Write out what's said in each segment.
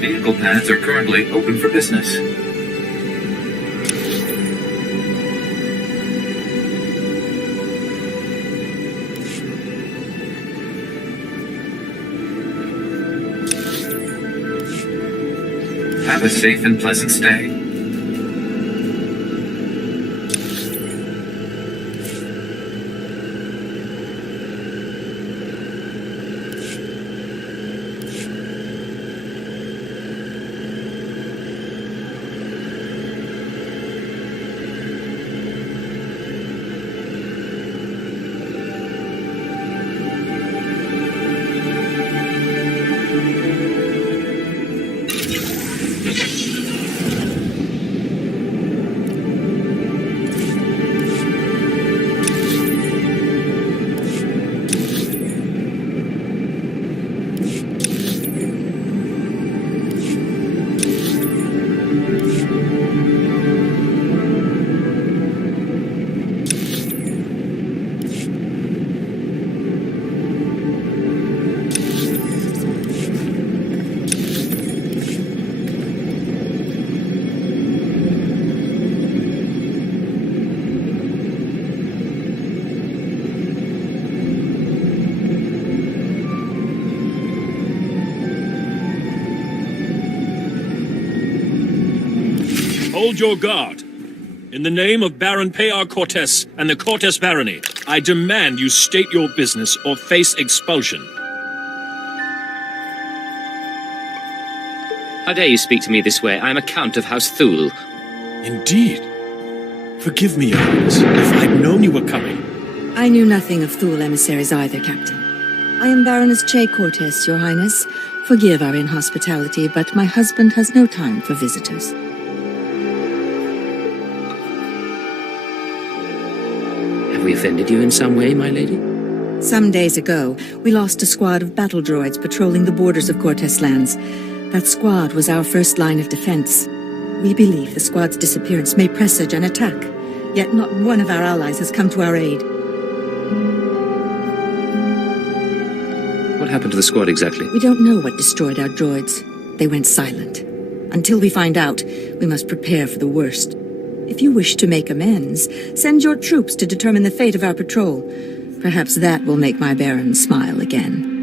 Vehicle paths are currently open for business. Have a safe and pleasant stay. Hold your guard. In the name of Baron Pear Cortes and the Cortes Barony, I demand you state your business or face expulsion. How dare you speak to me this way? I am a Count of House Thule. Indeed. Forgive me, Your Highness, if I'd known you were coming. I knew nothing of Thule emissaries either, Captain. I am Baroness Che Cortes, Your Highness. Forgive our inhospitality, but my husband has no time for visitors. Have we offended you in some way, my lady? Some days ago, we lost a squad of battle droids patrolling the borders of Cortes lands. That squad was our first line of defense. We believe the squad's disappearance may presage an attack, yet not one of our allies has come to our aid. What happened to the squad exactly? We don't know what destroyed our droids. They went silent. Until we find out, we must prepare for the worst. If you wish to make amends, send your troops to determine the fate of our patrol. Perhaps that will make my Baron smile again.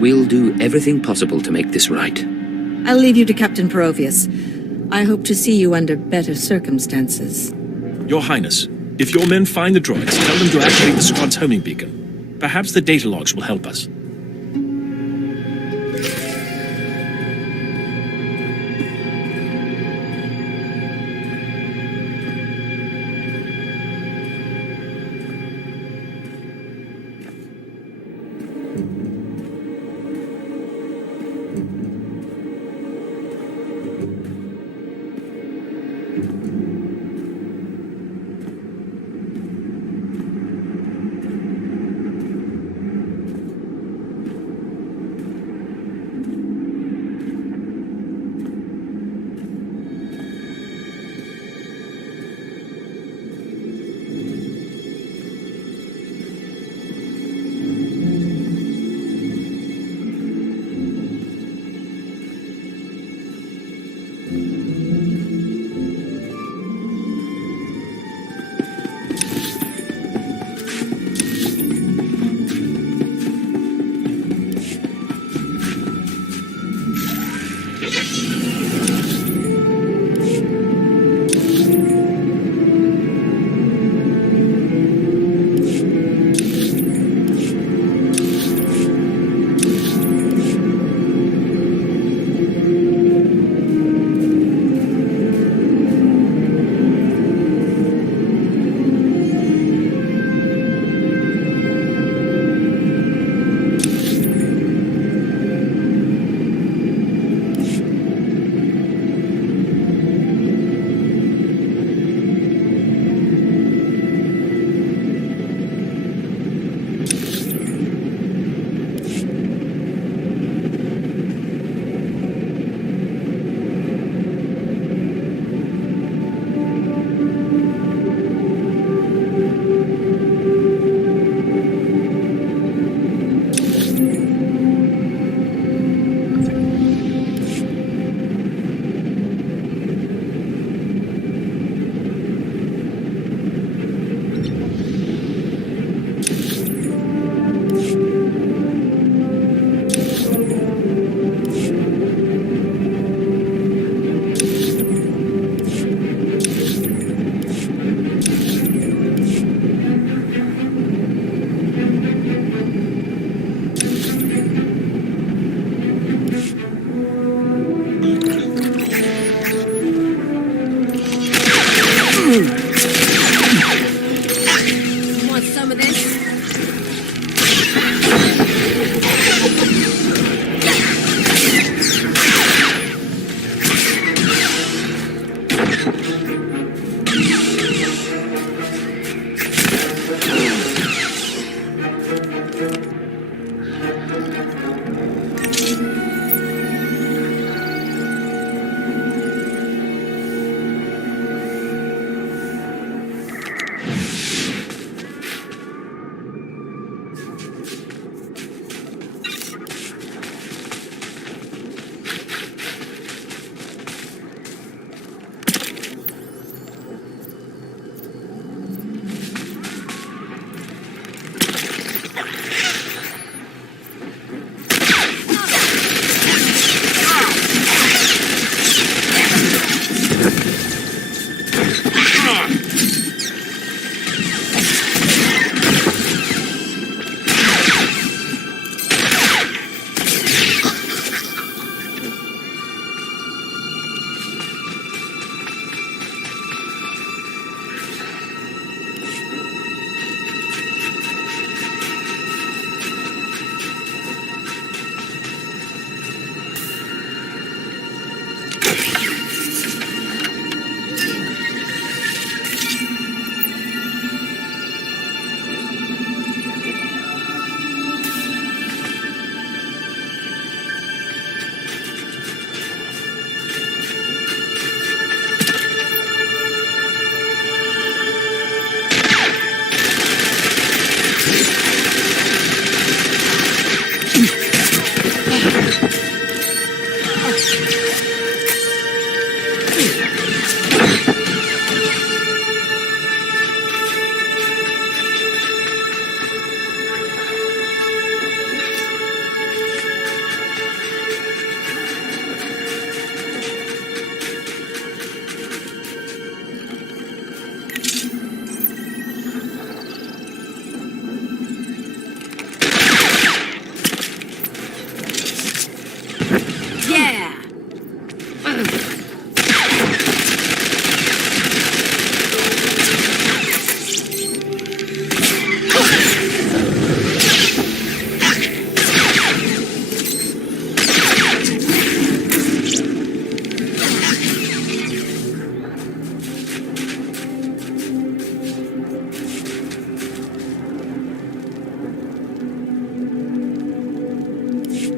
We'll do everything possible to make this right. I'll leave you to Captain Perovius. I hope to see you under better circumstances. Your Highness, if your men find the droids, tell them to activate the squad's homing beacon. Perhaps the data logs will help us.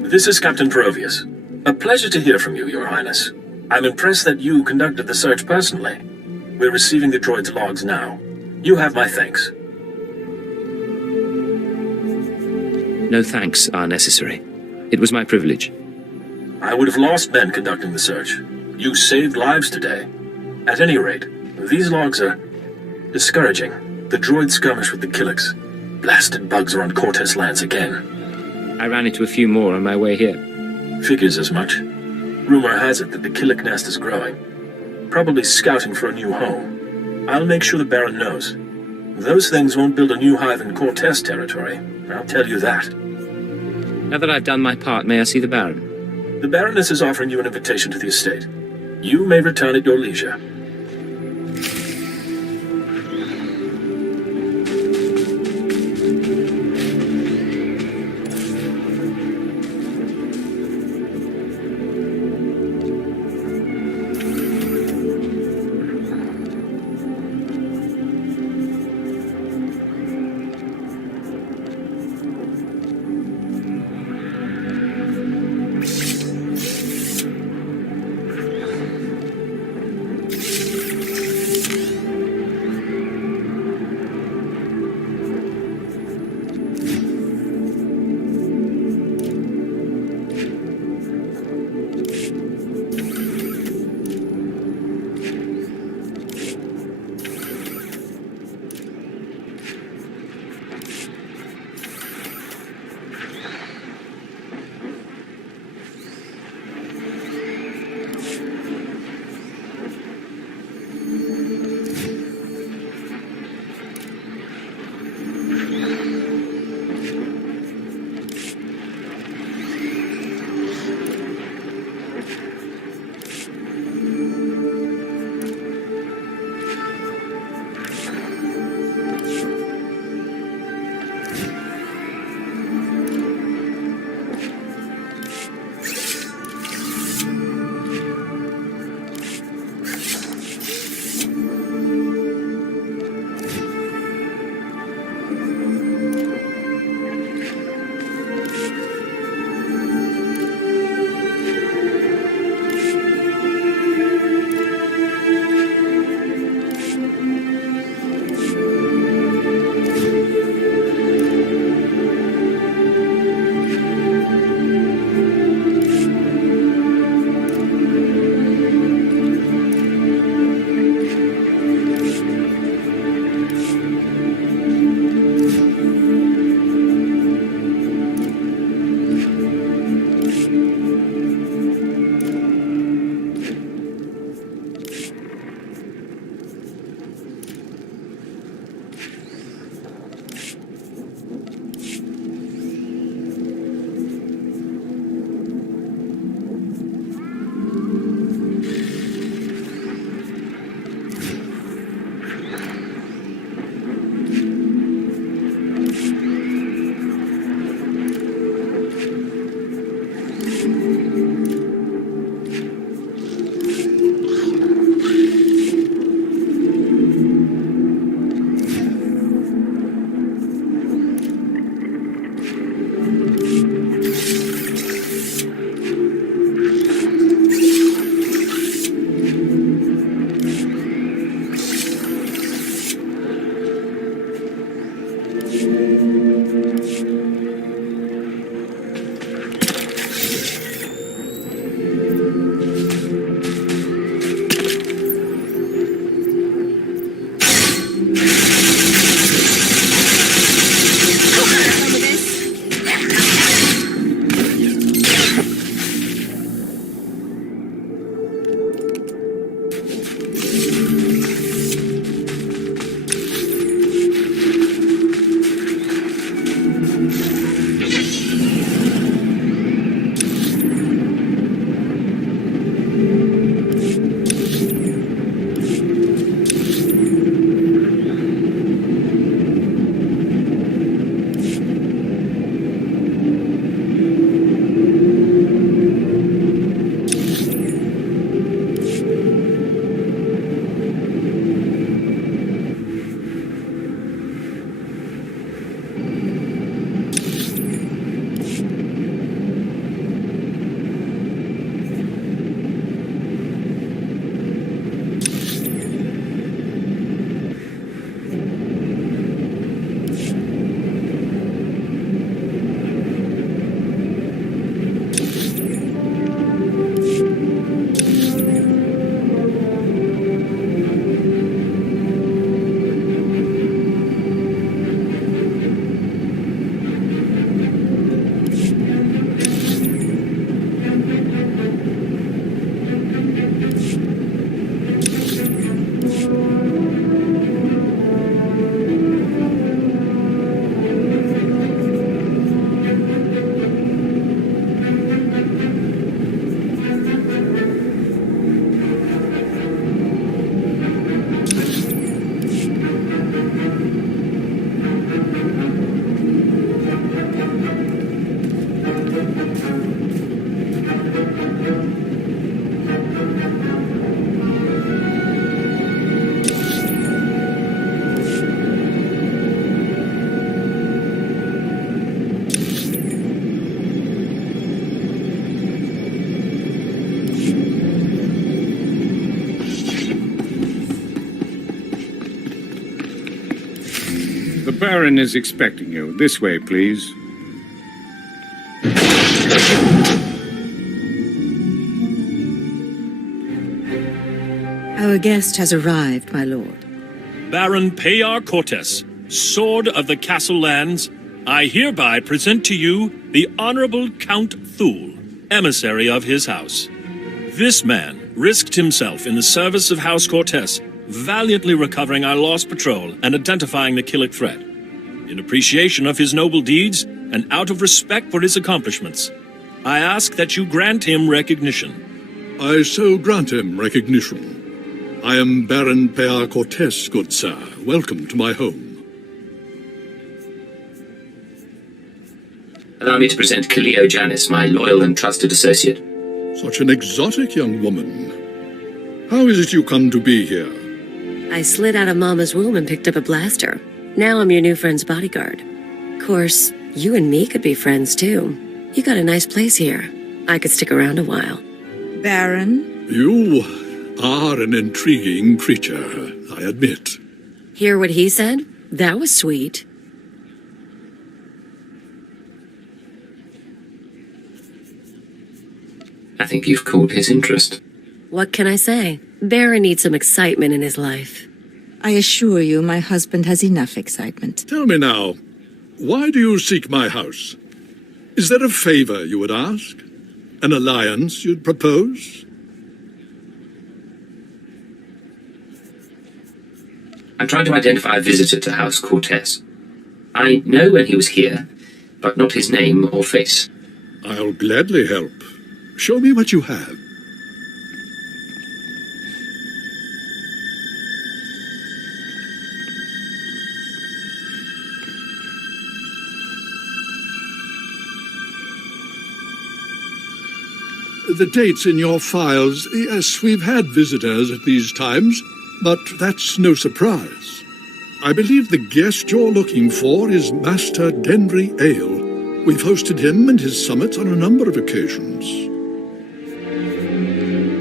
This is Captain Perovius. A pleasure to hear from you, Your Highness. I'm impressed that you conducted the search personally. We're receiving the droid's logs now. You have my thanks. No thanks are necessary. It was my privilege. I would have lost men conducting the search. You saved lives today. At any rate, these logs are discouraging. The droid skirmish with the Killiks. Blasted bugs are on Cortez lands again. I ran into a few more on my way here. Figures as much. Rumor has it that the Killik nest is growing. Probably scouting for a new home. I'll make sure the Baron knows. Those things won't build a new hive in Cortez territory. I'll tell you that. Now that I've done my part, may I see the Baron? The Baroness is offering you an invitation to the estate. You may return at your leisure. Baron is expecting you. This way, please. Our guest has arrived, my lord. Baron Payar Cortes, Sword of the Castle Lands, I hereby present to you the Honorable Count Thule, emissary of his house. This man risked himself in the service of House Cortes, valiantly recovering our lost patrol and identifying the Killick threat. In appreciation of his noble deeds and out of respect for his accomplishments, I ask that you grant him recognition. I so grant him recognition. I am Baron Payar Cortes, good sir. Welcome to my home. Allow me to present Kaleo Janis, my loyal and trusted associate. Such an exotic young woman. How is it you come to be here? I slid out of Mama's womb and picked up a blaster. Now I'm your new friend's bodyguard. Of course, you and me could be friends too. You got a nice place here. I could stick around a while. Baron? You are an intriguing creature, I admit. Hear what he said? That was sweet. I think you've caught his interest. What can I say? Baron needs some excitement in his life. I assure you my husband has enough excitement. Tell me now, why do you seek my house? Is there a favor you would ask? An alliance you'd propose? I'm trying to identify a visitor to House Cortes. I know when he was here, but not his name or face. I'll gladly help. Show me what you have. The dates in your files, yes, we've had visitors at these times, but that's no surprise. I believe the guest you're looking for is Master Denry Ale. We've hosted him and his summits on a number of occasions.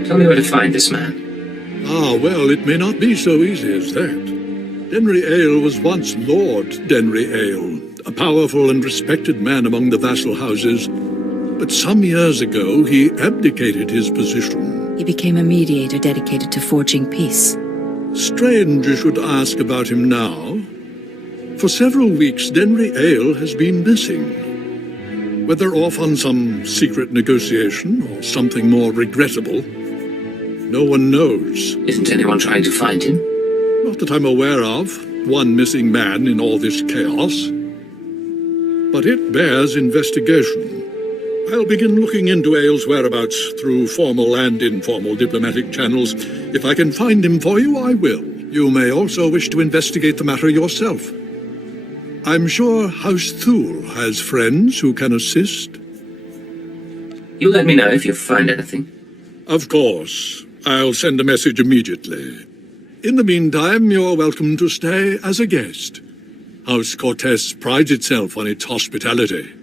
Tell me where to find this man. Ah, well, it may not be so easy as that. Denry Ale was once Lord Denry Ale, a powerful and respected man among the vassal houses. But some years ago, he abdicated his position. He became a mediator dedicated to forging peace. Strange you should ask about him now. For several weeks, Denry Ale has been missing. Whether off on some secret negotiation or something more regrettable, no one knows. Isn't anyone trying to find him? Not that I'm aware of. One missing man in all this chaos. But it bears investigation. I'll begin looking into Ale's whereabouts through formal and informal diplomatic channels. If I can find him for you, I will. You may also wish to investigate the matter yourself. I'm sure House Thule has friends who can assist. You'll let me know if you find anything. Of course. I'll send a message immediately. In the meantime, you're welcome to stay as a guest. House Cortes prides itself on its hospitality.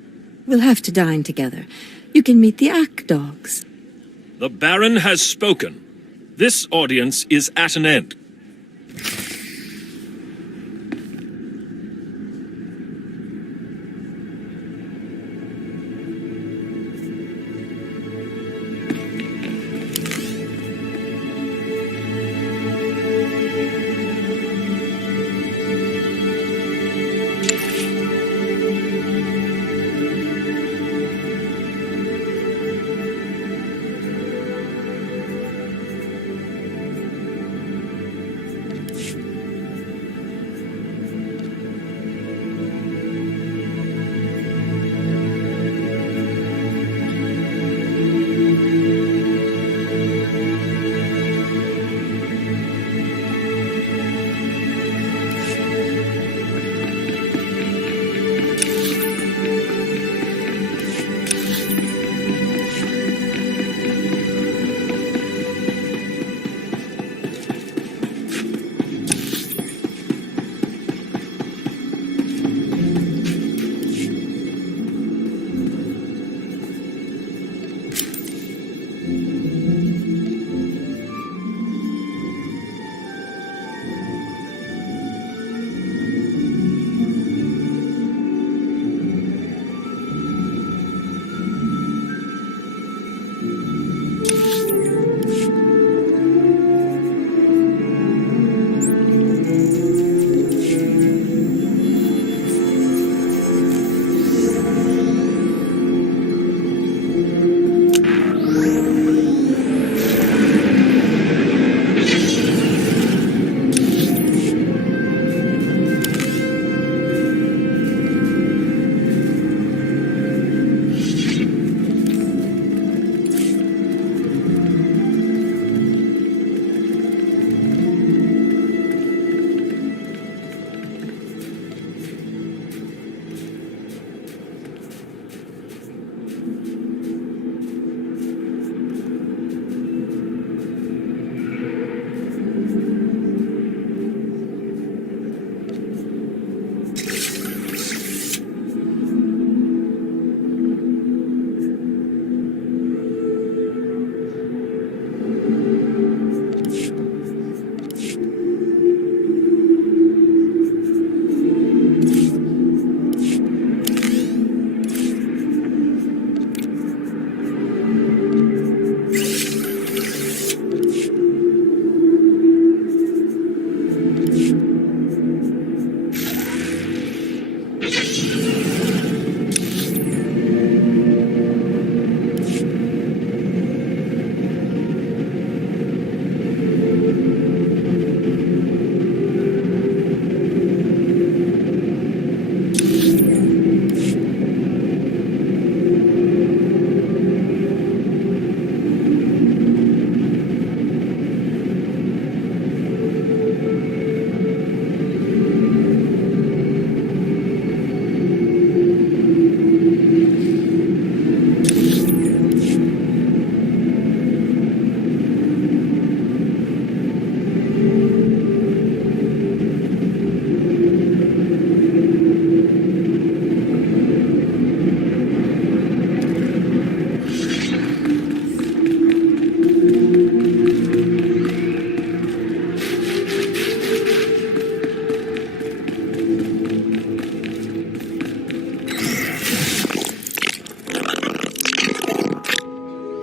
We'll have to dine together. You can meet the Ack dogs. The Baron has spoken. This audience is at an end.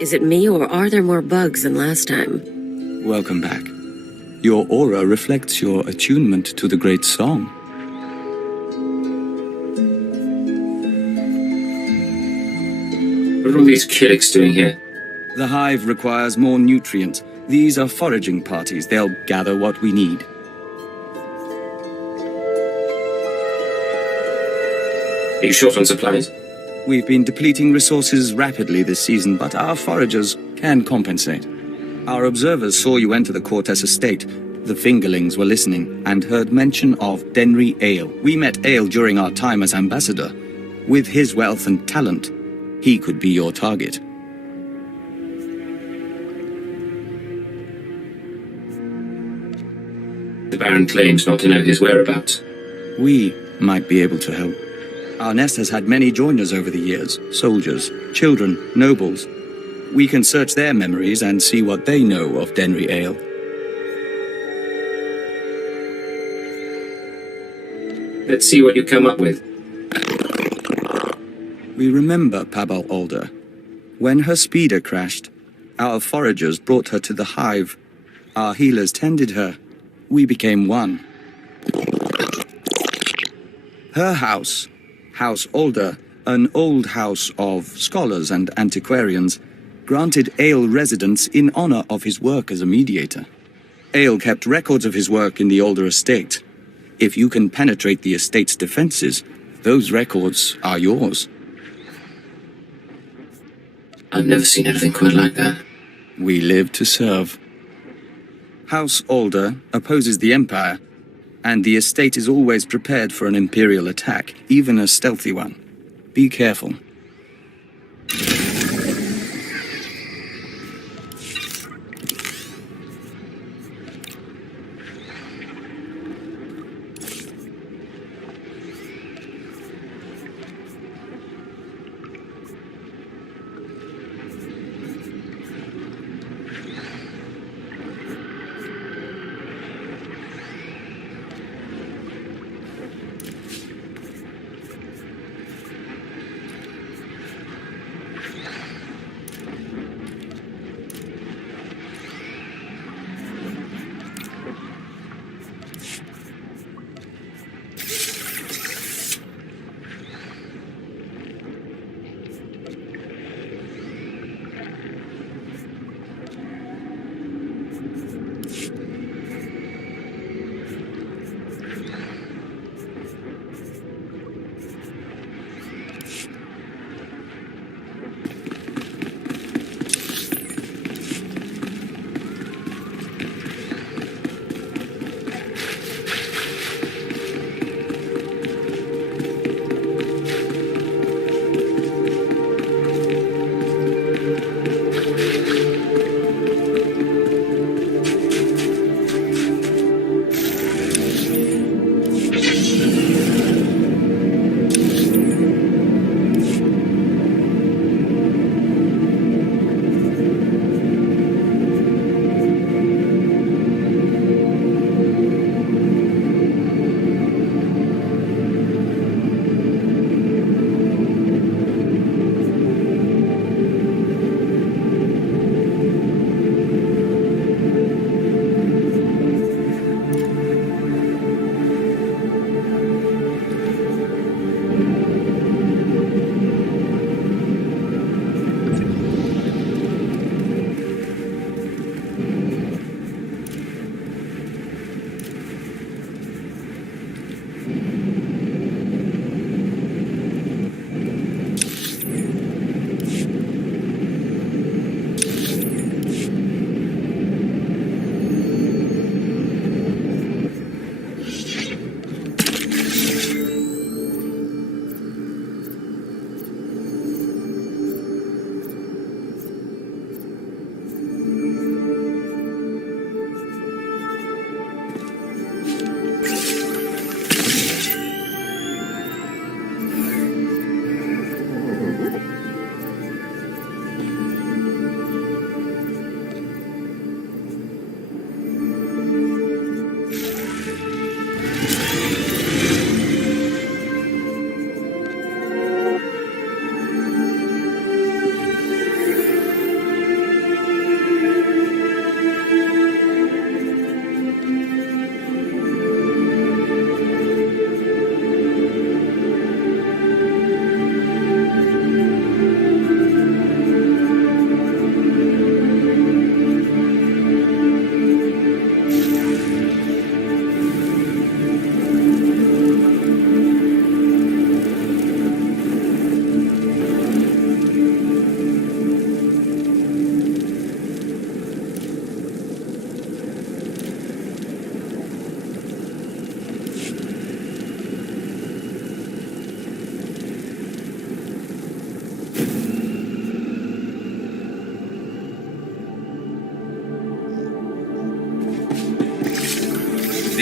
Is it me, or are there more bugs than last time? Welcome back. Your aura reflects your attunement to the great song. What are all these Killiks doing here? The hive requires more nutrients. These are foraging parties. They'll gather what we need. Are you short on supplies? We've been depleting resources rapidly this season, but our foragers can compensate. Our observers saw you enter the Cortez estate. The fingerlings were listening and heard mention of Denry Ale. We met Ale during our time as ambassador. With his wealth and talent, he could be your target. The Baron claims not to know his whereabouts. We might be able to help. Our nest has had many joiners over the years. Soldiers, children, nobles. We can search their memories and see what they know of Denry Ale. Let's see what you come up with. We remember Pabal Alder. When her speeder crashed, our foragers brought her to the hive. Our healers tended her. We became one. Her house, House Alder, an old house of scholars and antiquarians, granted Ale residence in honor of his work as a mediator. Ale kept records of his work in the Alder estate. If you can penetrate the estate's defenses, those records are yours. I've never seen anything quite like that. We live to serve. House Alder opposes the Empire, and the estate is always prepared for an Imperial attack, even a stealthy one. Be careful.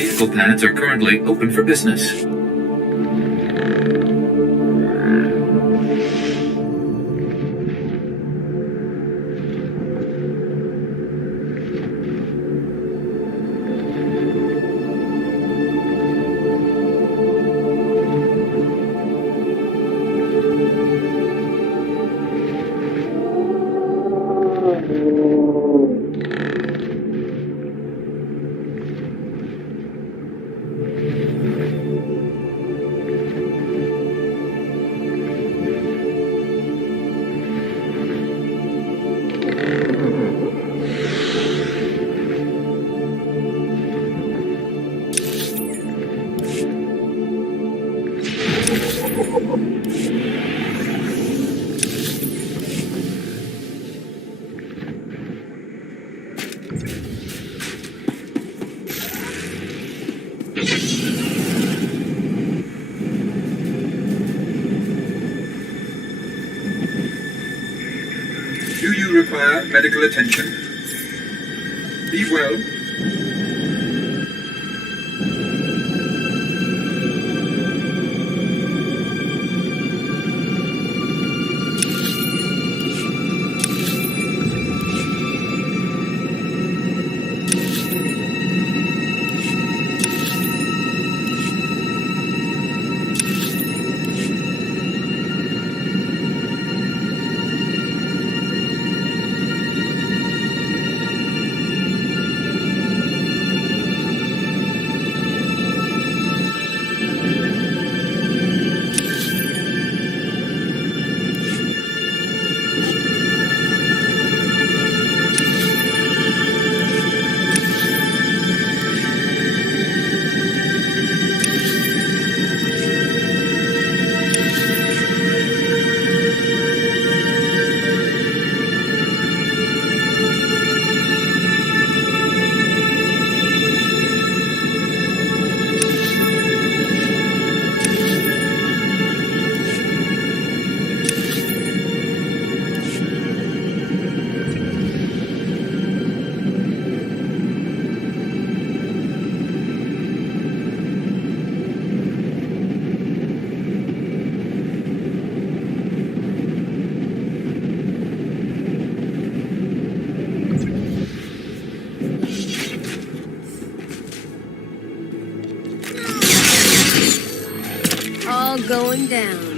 vehicle pads are currently open for business. Do you require medical attention? Be well. All going down.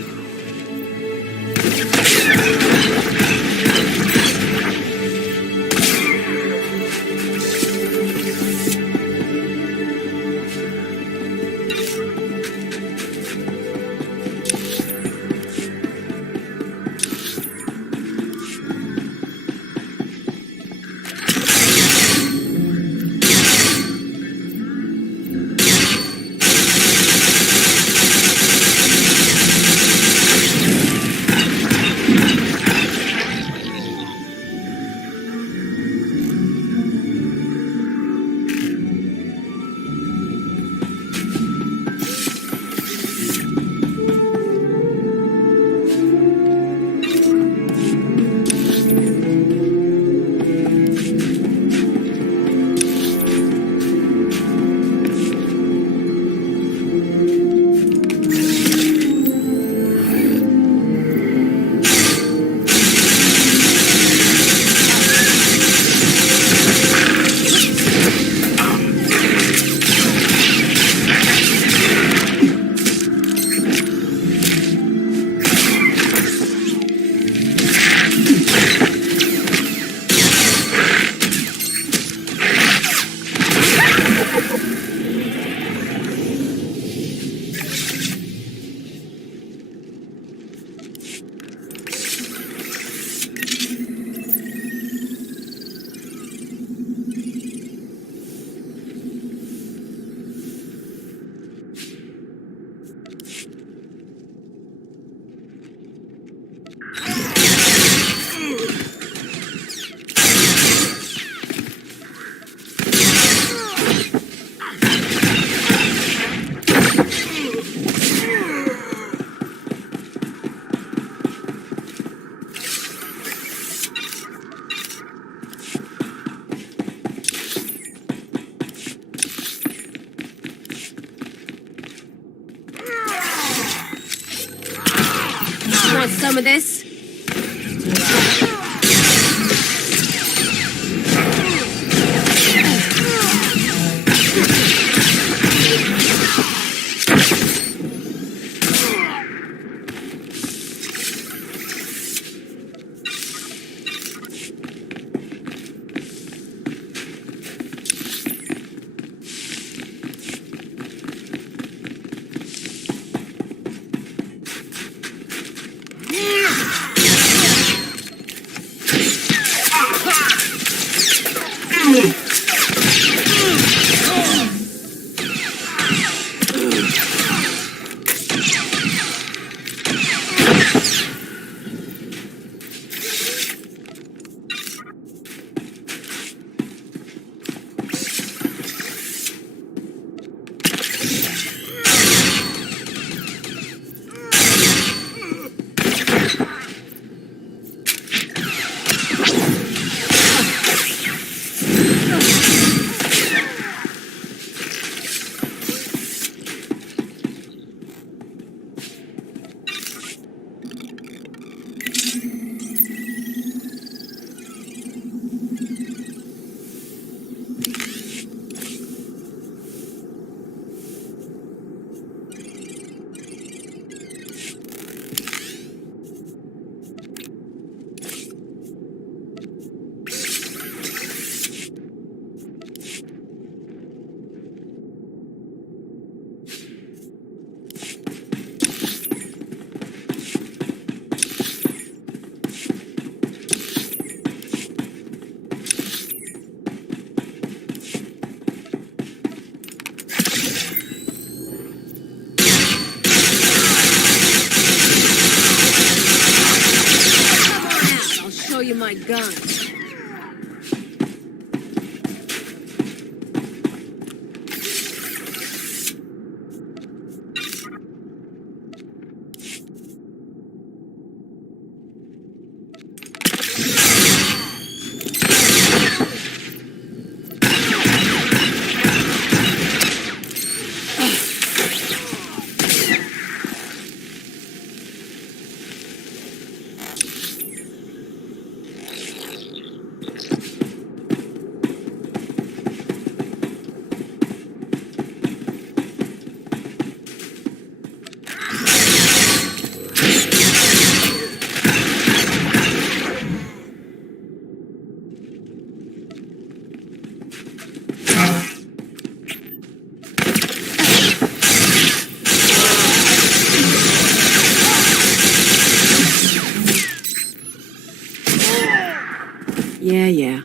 some of this? My gun. Yeah.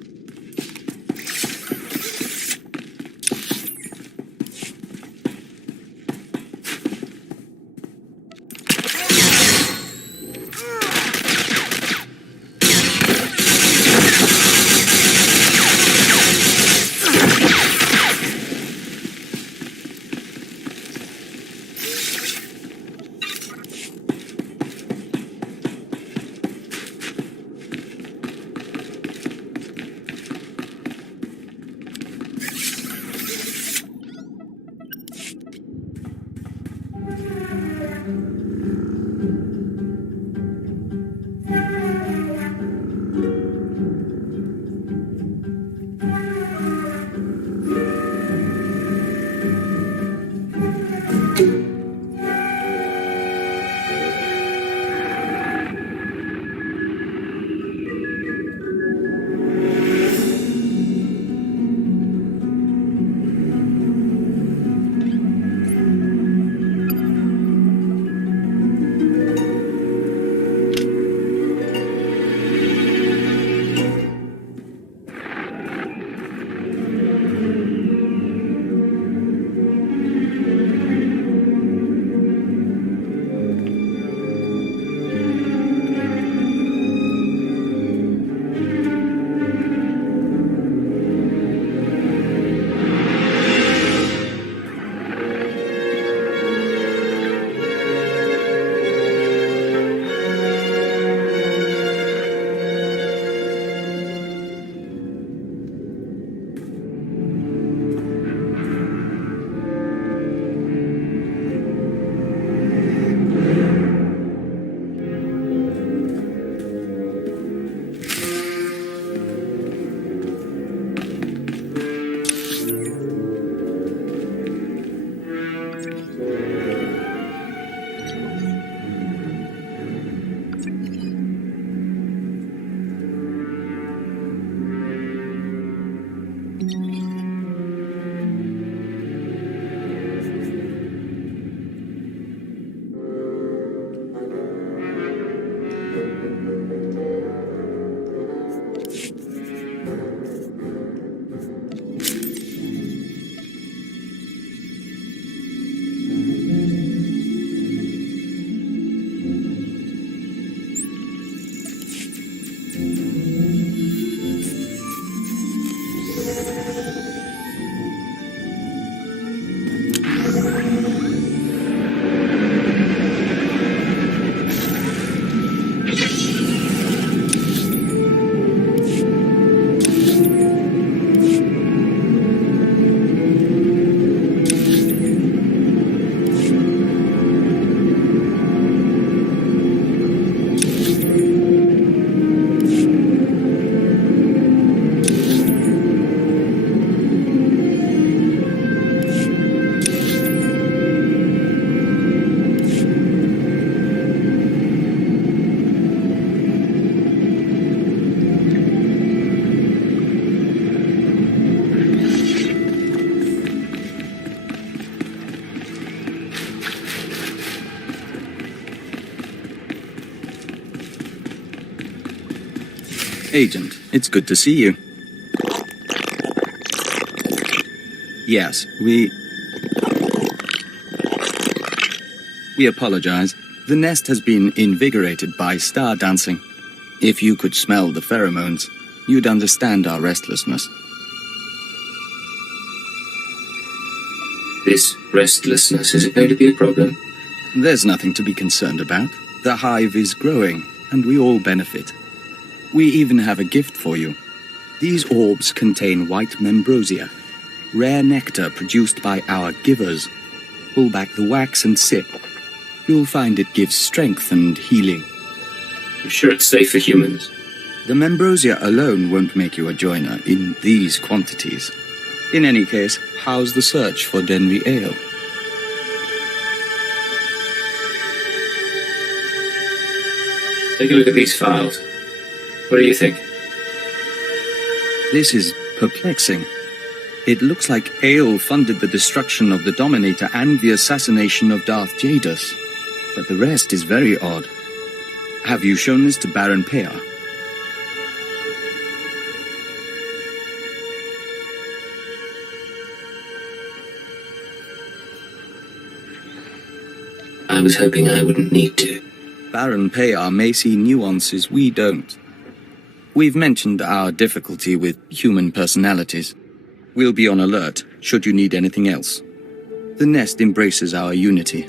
Agent, it's good to see you. Yes, we apologize. The nest has been invigorated by star dancing. If you could smell the pheromones, you'd understand our restlessness. This restlessness, is it going to be a problem? There's nothing to be concerned about. The hive is growing, and we all benefit. We even have a gift for you. These orbs contain white membrosia, rare nectar produced by our givers. Pull back the wax and sip. You'll find it gives strength and healing. You sure it's safe for humans? The membrosia alone won't make you a joiner in these quantities. In any case, how's the search for Denry Ale? Take a look at these files. What do you think? This is perplexing. It looks like Ale funded the destruction of the Dominator and the assassination of Darth Jadus. But the rest is very odd. Have you shown this to Baron Pear? I was hoping I wouldn't need to. Baron Pear may see nuances we don't. We've mentioned our difficulty with human personalities. We'll be on alert should you need anything else. The nest embraces our unity.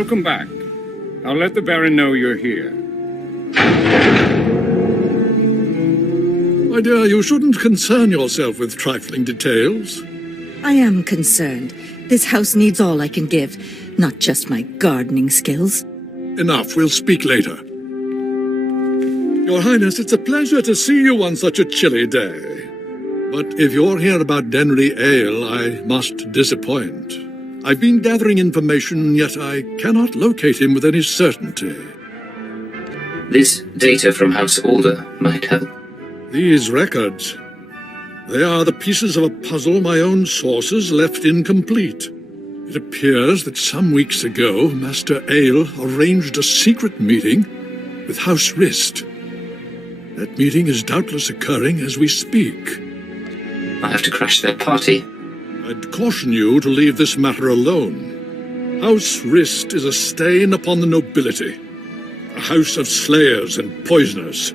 Welcome back. I'll let the Baron know you're here. My dear, you shouldn't concern yourself with trifling details. I am concerned. This house needs all I can give, not just my gardening skills. Enough, we'll speak later. Your Highness, it's a pleasure to see you on such a chilly day. But if you're here about Denry Ale, I must disappoint. I've been gathering information, yet I cannot locate him with any certainty. This data from House Alder might help. These records, they are the pieces of a puzzle my own sources left incomplete. It appears that some weeks ago, Master Ale arranged a secret meeting with House Rist. That meeting is doubtless occurring as we speak. I have to crash their party. I'd caution you to leave this matter alone. House Rist is a stain upon the nobility, a house of slayers and poisoners.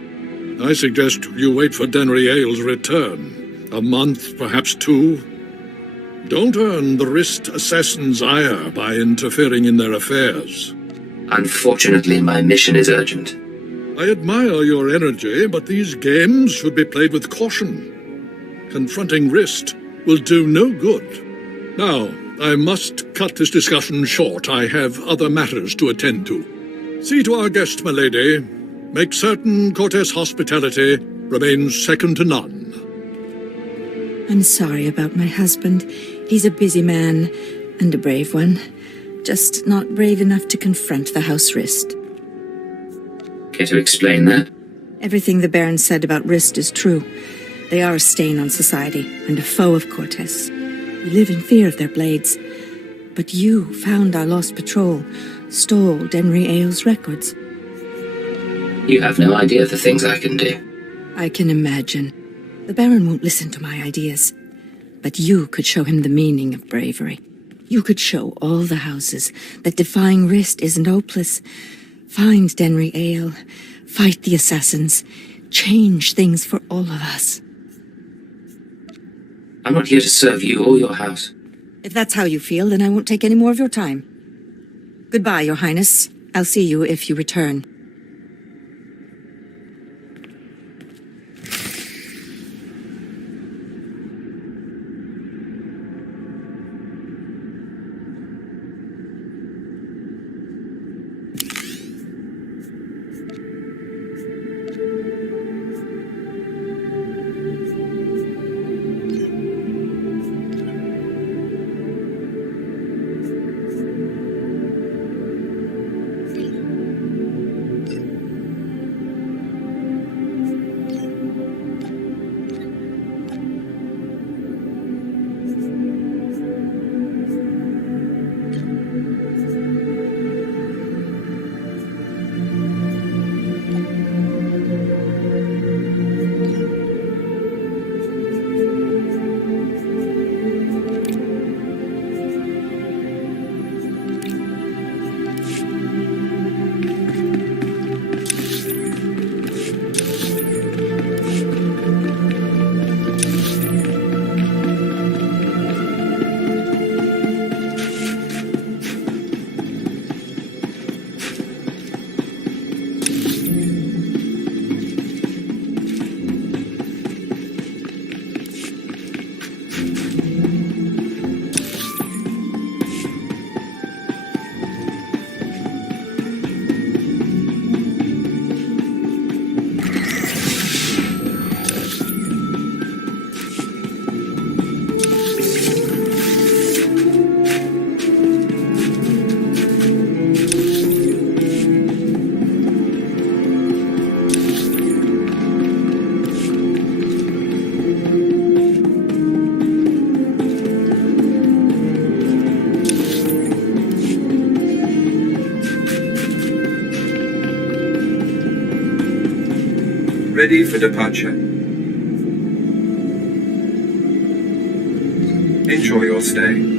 I suggest you wait for Denry Ale's return. A month, perhaps 2. Don't earn the Rist assassins' ire by interfering in their affairs. Unfortunately, my mission is urgent. I admire your energy, but these games should be played with caution. Confronting Rist will do no good. Now, I must cut this discussion short. I have other matters to attend to. See to our guest, my lady. Make certain Cortes' hospitality remains second to none. I'm sorry about my husband. He's a busy man, and a brave one. Just not brave enough to confront the House Rist. Care to explain that? Everything the Baron said about Rist is true. They are a stain on society, and a foe of Cortes. We live in fear of their blades. But you found our lost patrol, stole Denry Ale's records. You have no idea the things I can do. I can imagine. The Baron won't listen to my ideas. But you could show him the meaning of bravery. You could show all the houses that defying Rist isn't hopeless. Find Denry Ale, fight the assassins, change things for all of us. I'm not here to serve you or your house. If that's how you feel, then I won't take any more of your time. Goodbye, Your Highness. I'll see you if you return. Ready for departure. Enjoy your stay.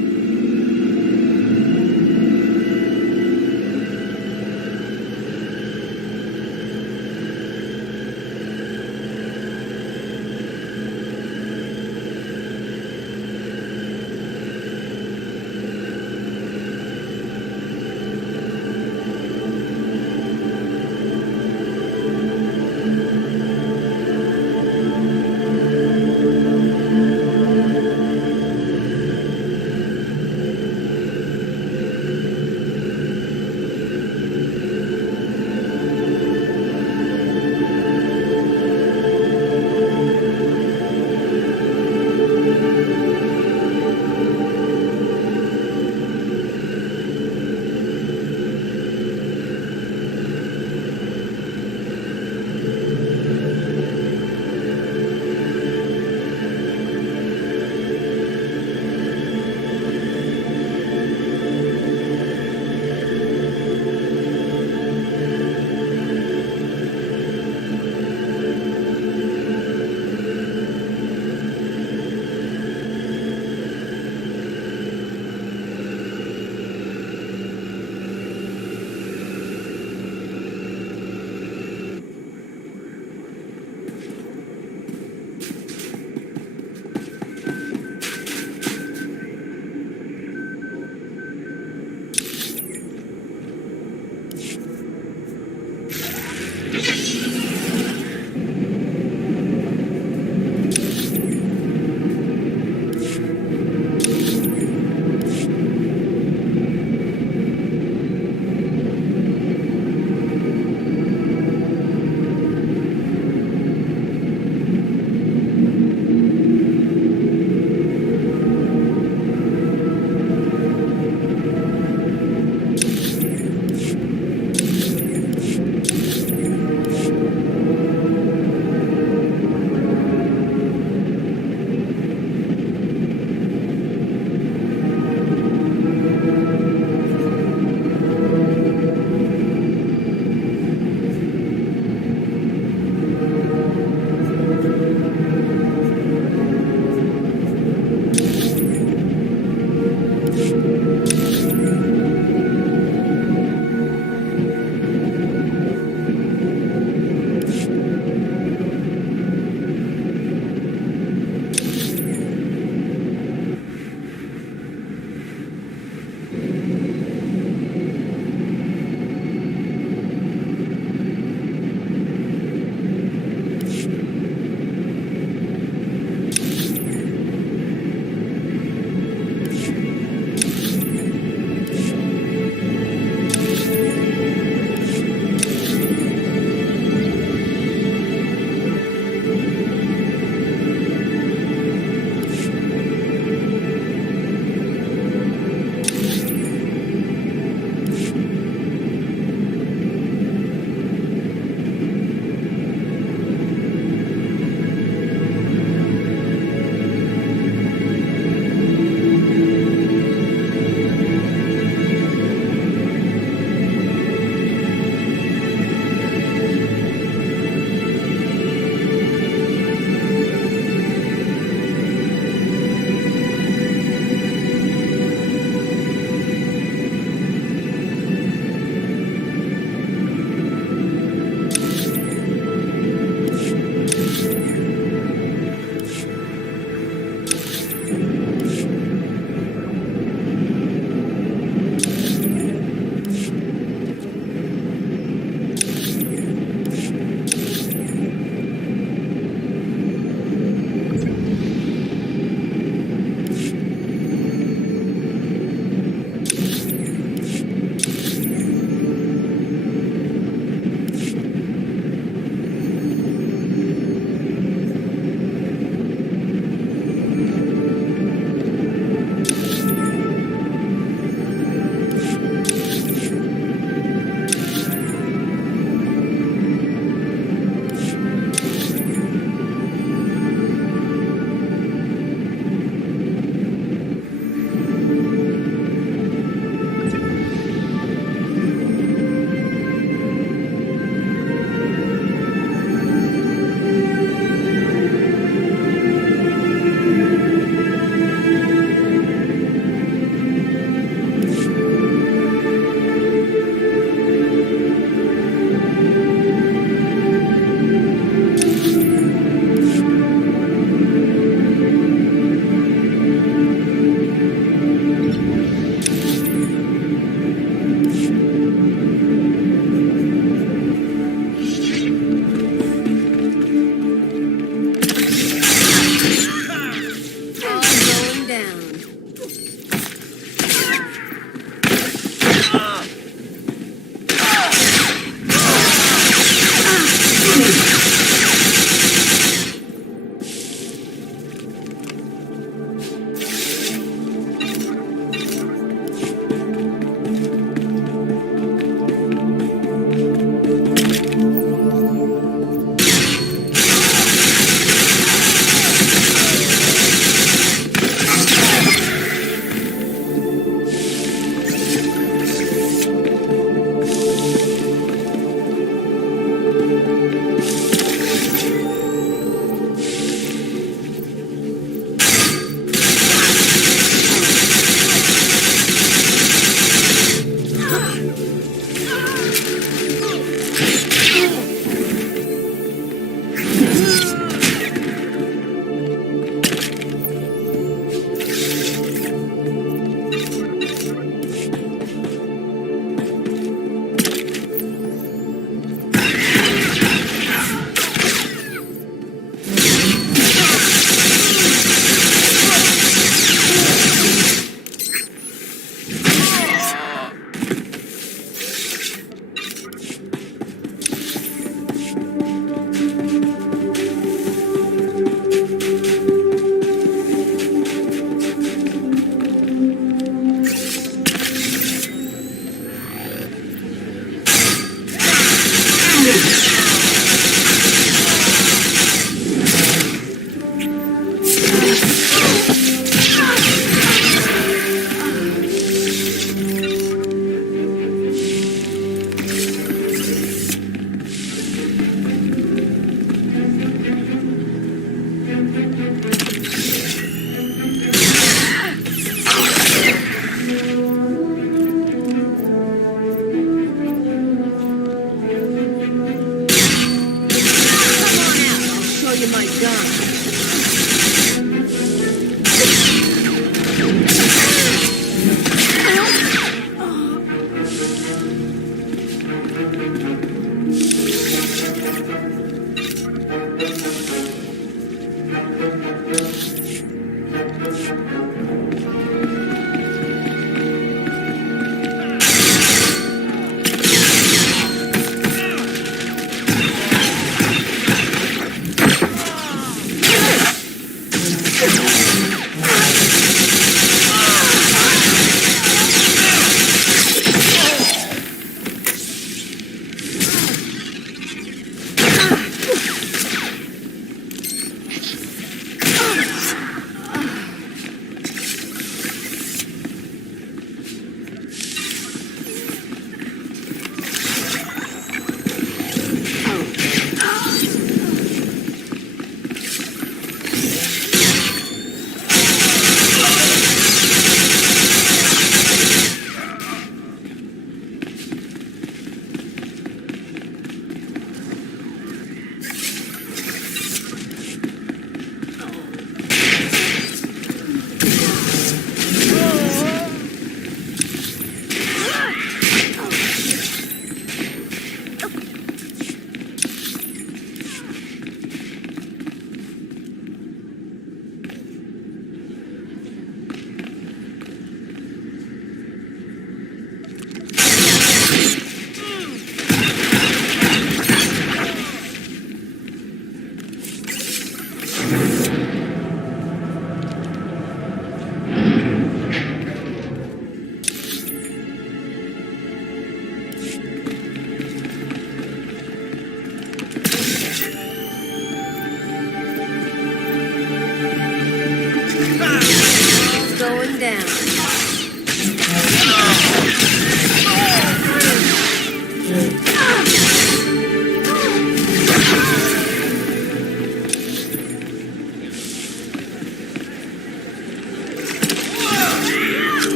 Going down.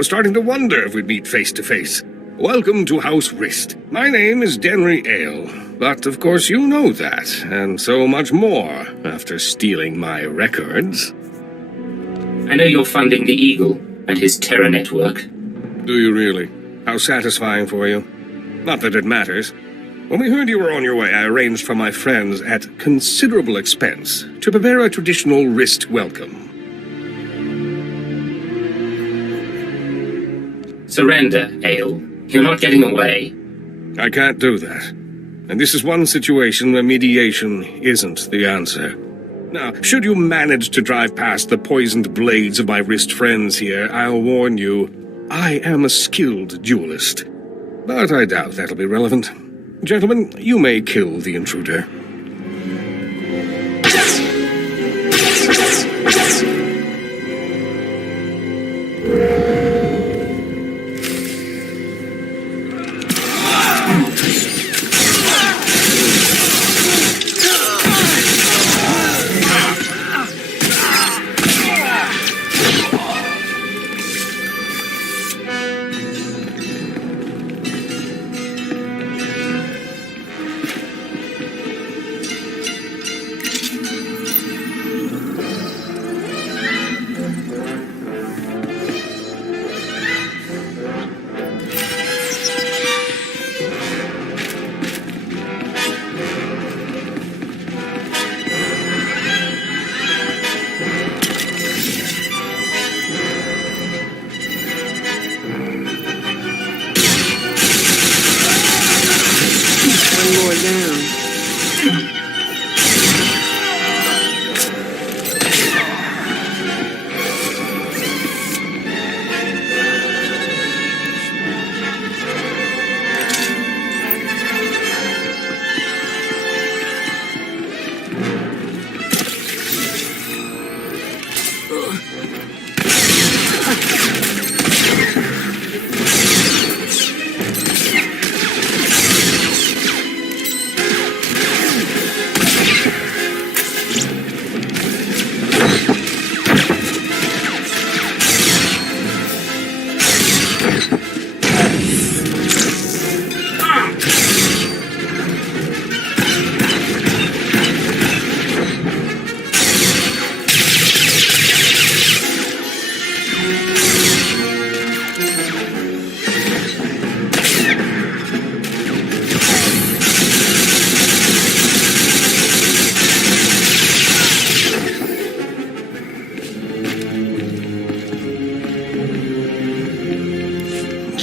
was starting to wonder if we'd meet face to face. Welcome to House Rist. My name is Denry Ale, but of course you know that, and so much more after stealing my records. I know you're funding the Eagle and his terror network. Do you really? How satisfying for you. Not that it matters. When we heard you were on your way, I arranged for my friends at considerable expense to prepare a traditional Rist welcome. Surrender, Ale. You're not getting away. I can't do that. And this is one situation where mediation isn't the answer. Now, should you manage to drive past the poisoned blades of my Rist friends here, I'll warn you, I am a skilled duelist. But I doubt that'll be relevant. Gentlemen, you may kill the intruder.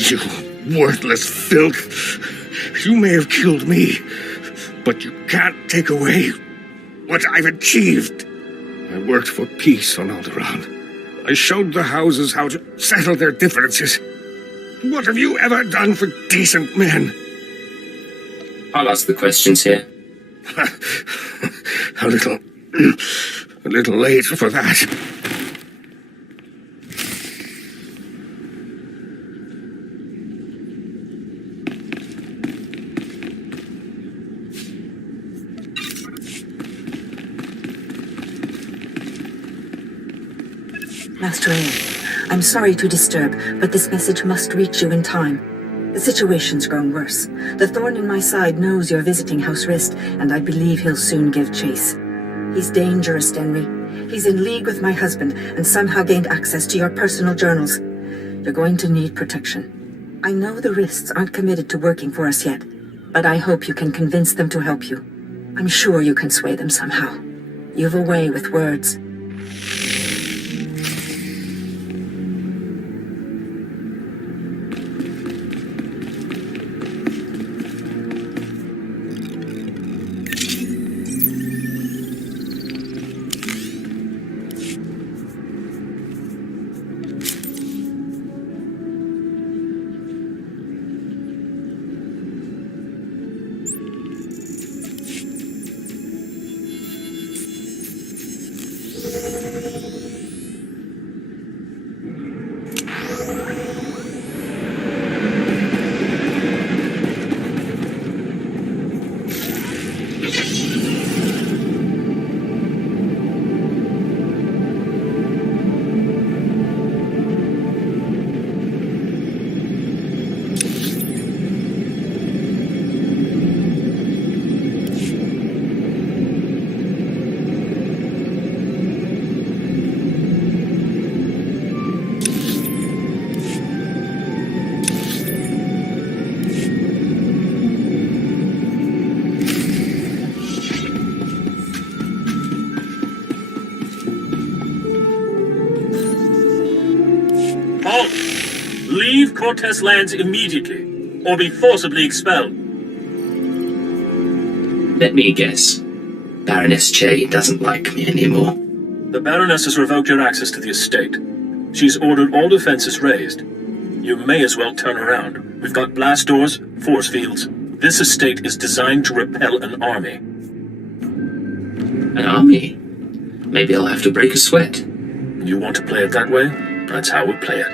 You worthless filth. You may have killed me, but you can't take away what I've achieved. I worked for peace on Alderaan. I showed the houses how to settle their differences. What have you ever done for decent men? I'll ask the questions here. a little late for that. Master Aim, I'm sorry to disturb, but this message must reach you in time. The situation's grown worse. The thorn in my side knows you're visiting House Rist, and I believe he'll soon give chase. He's dangerous, Denry. He's in league with my husband, and somehow gained access to your personal journals. You're going to need protection. I know the Rists aren't committed to working for us yet, but I hope you can convince them to help you. I'm sure you can sway them somehow. You've a way with words. Cortez lands immediately, or be forcibly expelled. Let me guess. Baroness Che doesn't like me anymore. The Baroness has revoked your access to the estate. She's ordered all defenses raised. You may as well turn around. We've got blast doors, force fields. This estate is designed to repel an army. An army? Maybe I'll have to break a sweat. You want to play it that way? That's how we play it.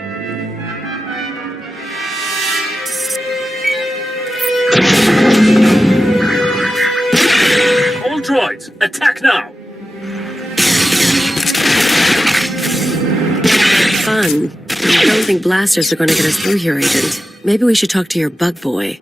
All droids, attack now! Fun. I don't think blasters are going to get us through here, Agent. Maybe we should talk to your bug boy.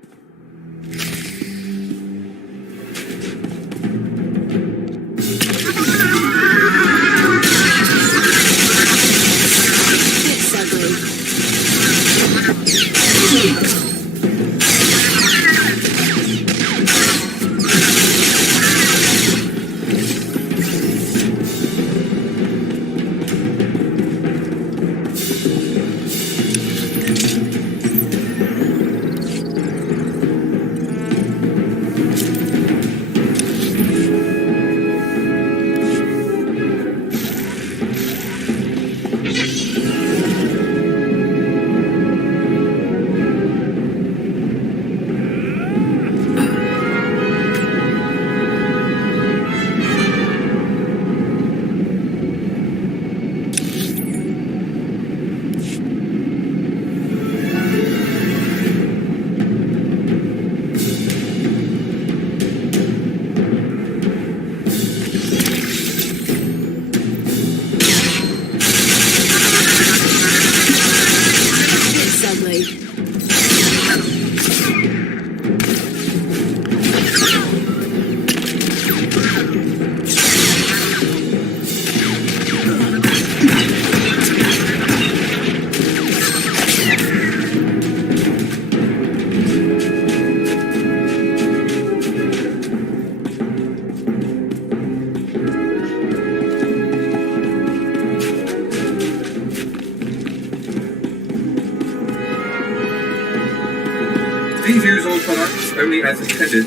Please use all products only as intended.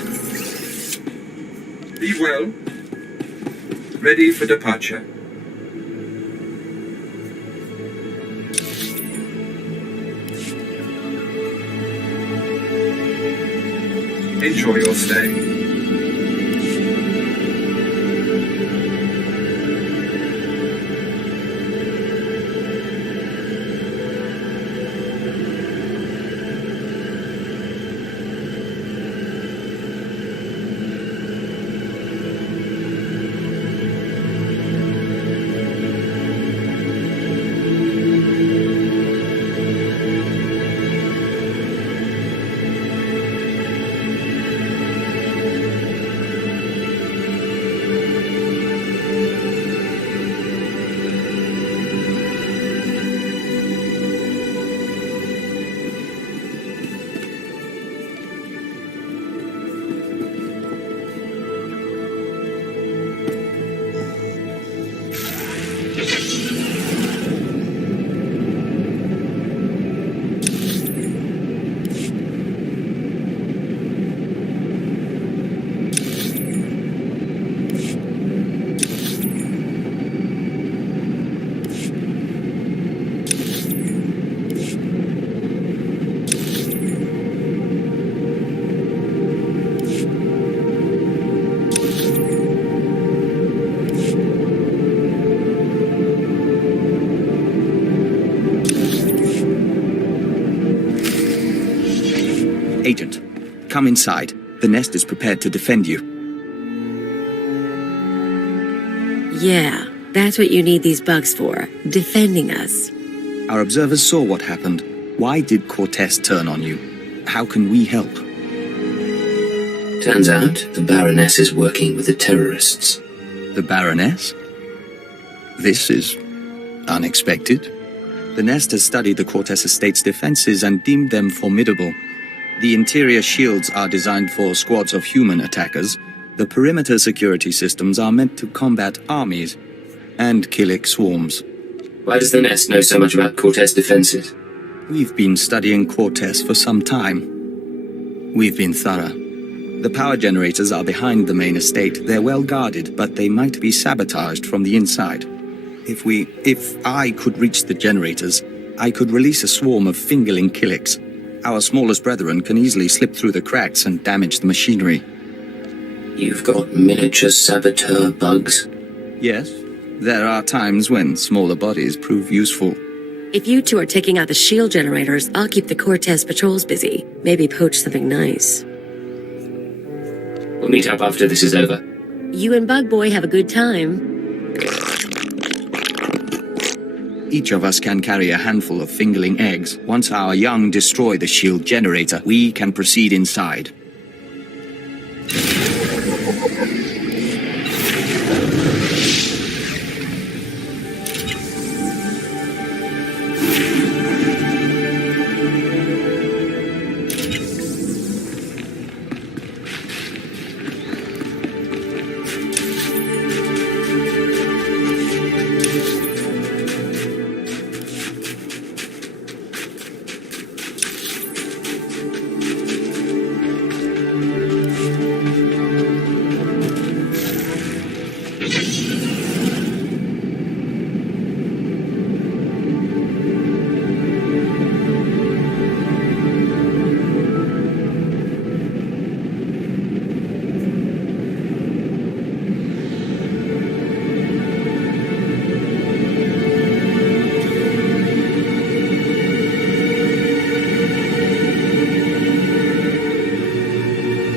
Be well. Ready for departure. Enjoy your stay. Agent, come inside. The nest is prepared to defend you. Yeah, that's what you need these bugs for. Defending us. Our observers saw what happened. Why did Cortez turn on you? How can we help? Turns out the Baroness is working with the terrorists. The Baroness? This is unexpected. The nest has studied the Cortez estate's defenses and deemed them formidable. The interior shields are designed for squads of human attackers. The perimeter security systems are meant to combat armies and Killik swarms. Why does the Nest know so much about Cortez defenses? We've been studying Cortez for some time. We've been thorough. The power generators are behind the main estate. They're well guarded, but they might be sabotaged from the inside. If I could reach the generators, I could release a swarm of fingerling Killiks. Our smallest brethren can easily slip through the cracks and damage the machinery. You've got miniature saboteur bugs? Yes, there are times when smaller bodies prove useful. If you two are taking out the shield generators, I'll keep the Cortez patrols busy. Maybe poach something nice. We'll meet up after this is over. You and Bug Boy have a good time. Each of us can carry a handful of fingerling eggs. Once our young destroy the shield generator, we can proceed inside.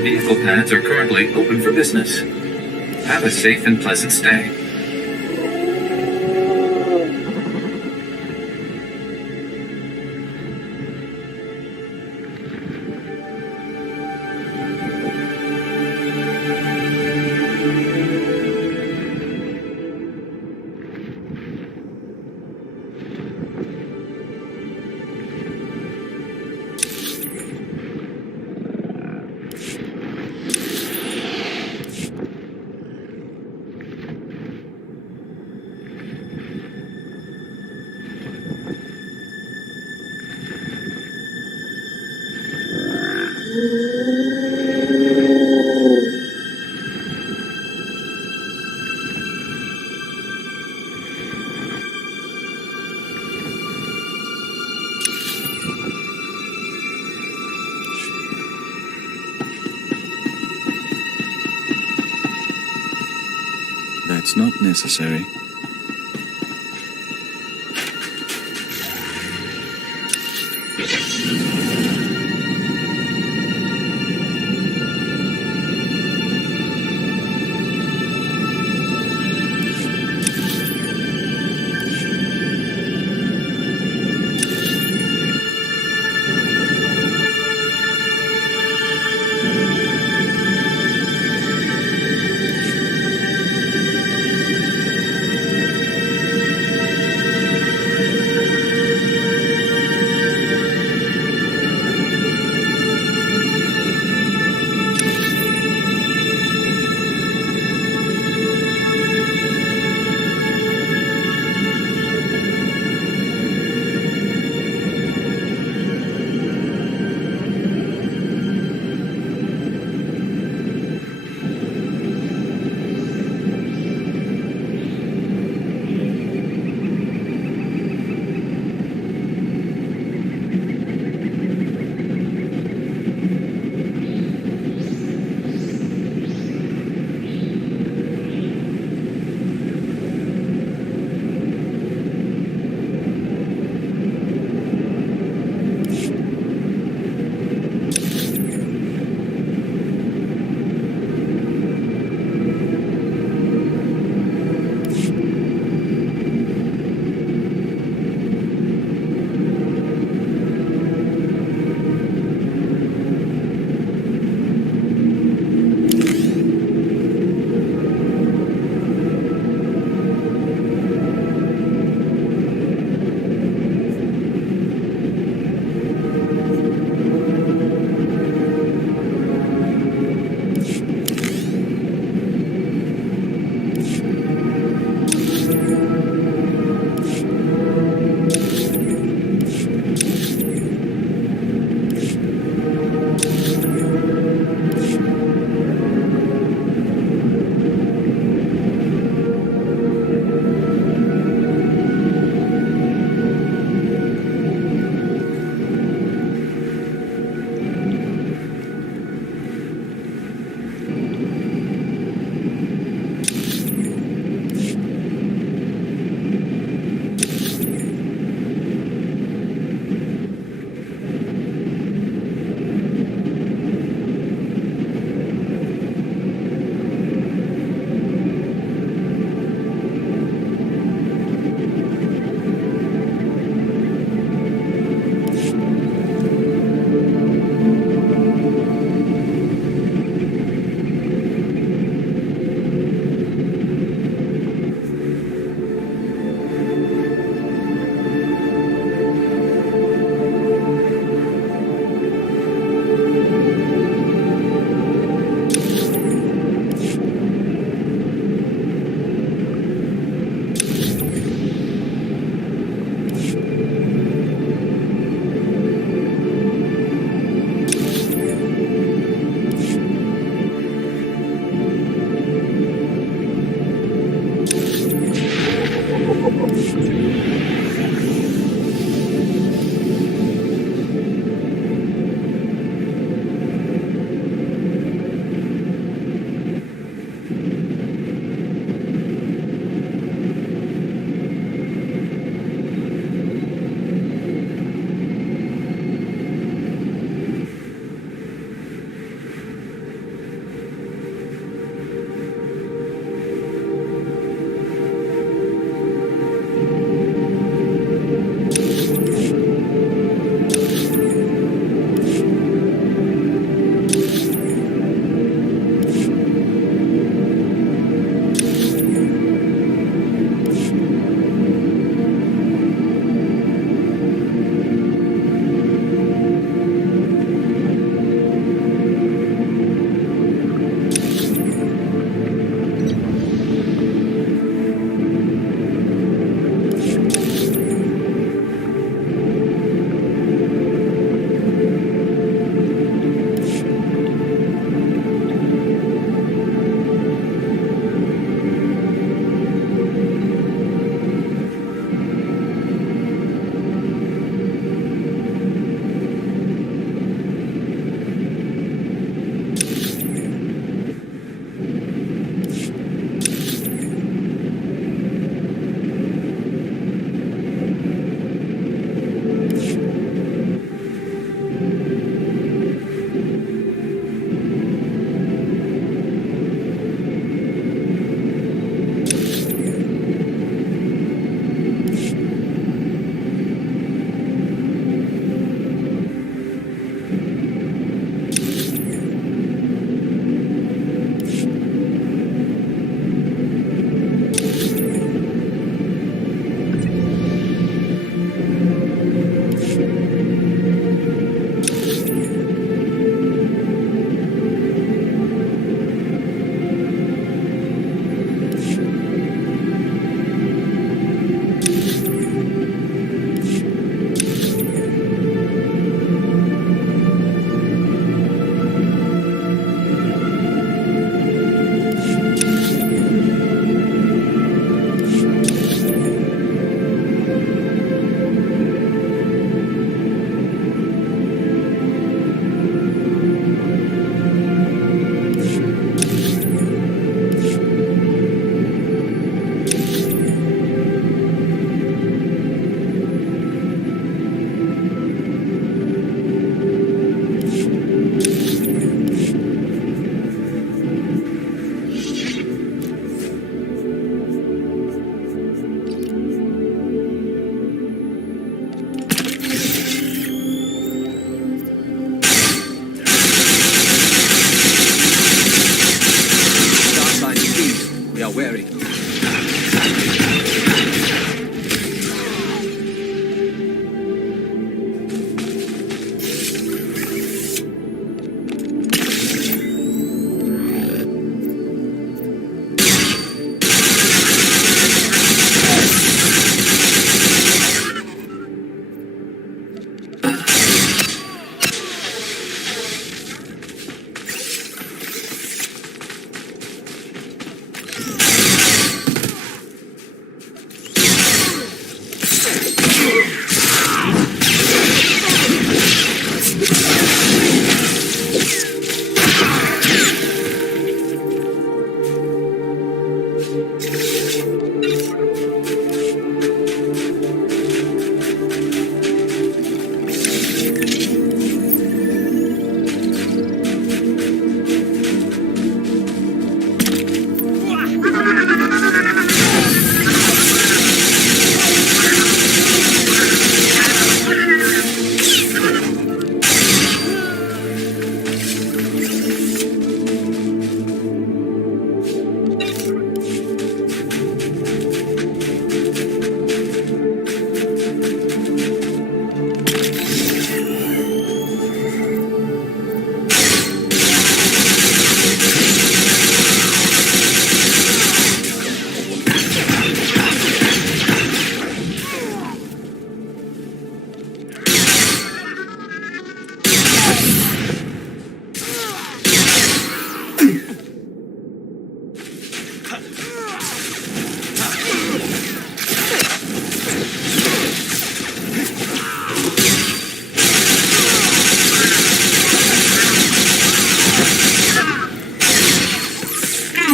Vehicle pads are currently open for business. Have a safe and pleasant stay. That's not necessary.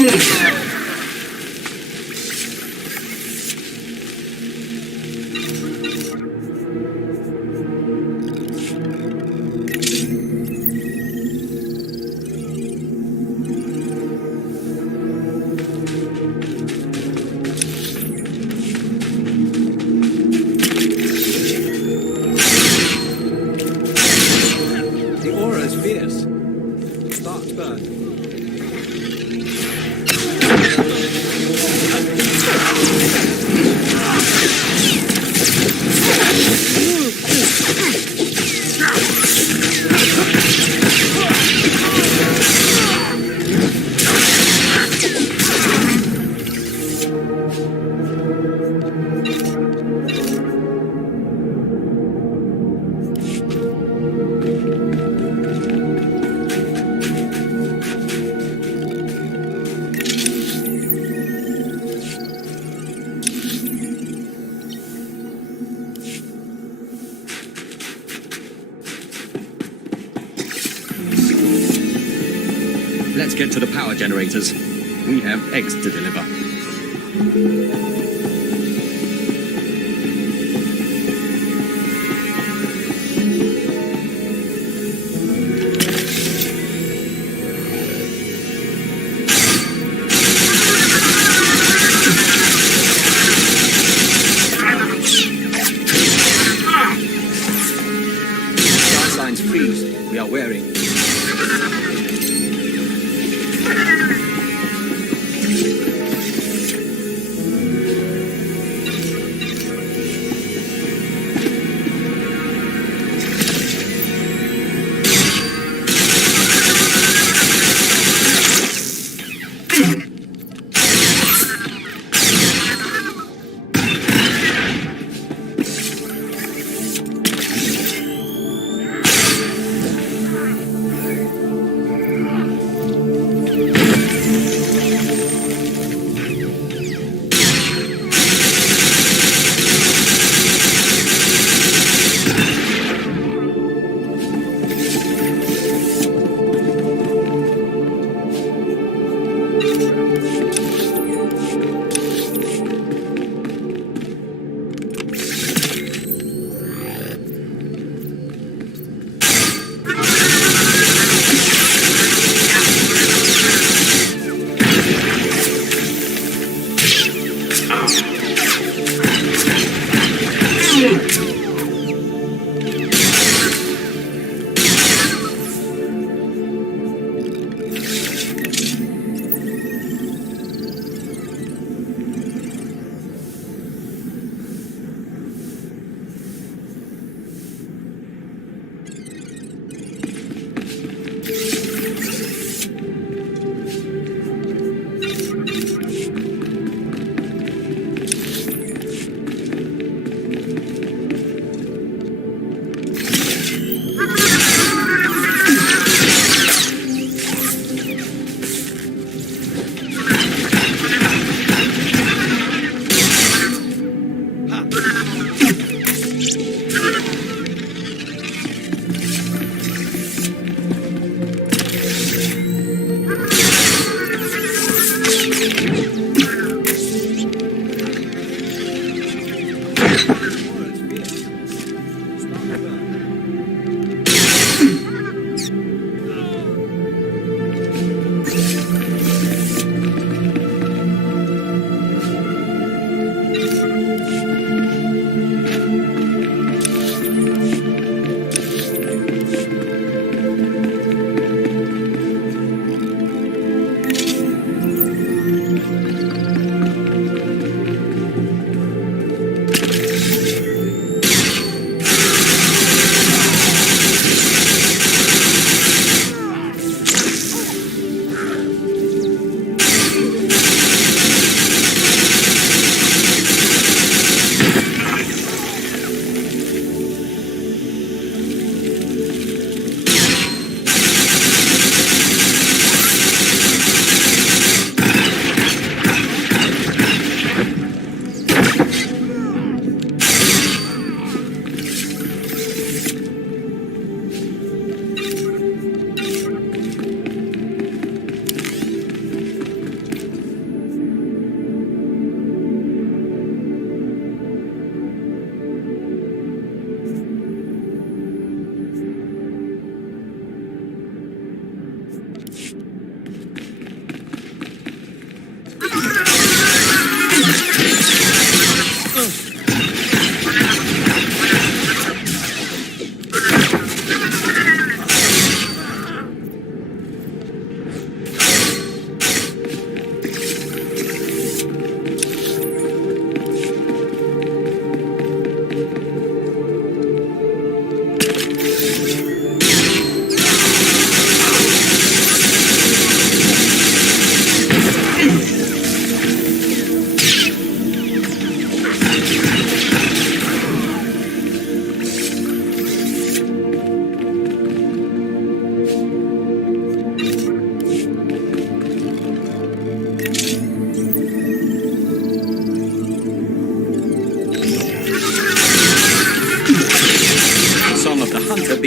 Imperial The aura is fierce. Sparks burn. Let's get to the power generators. We have eggs to deliver. Star signs freeze. We are wearing.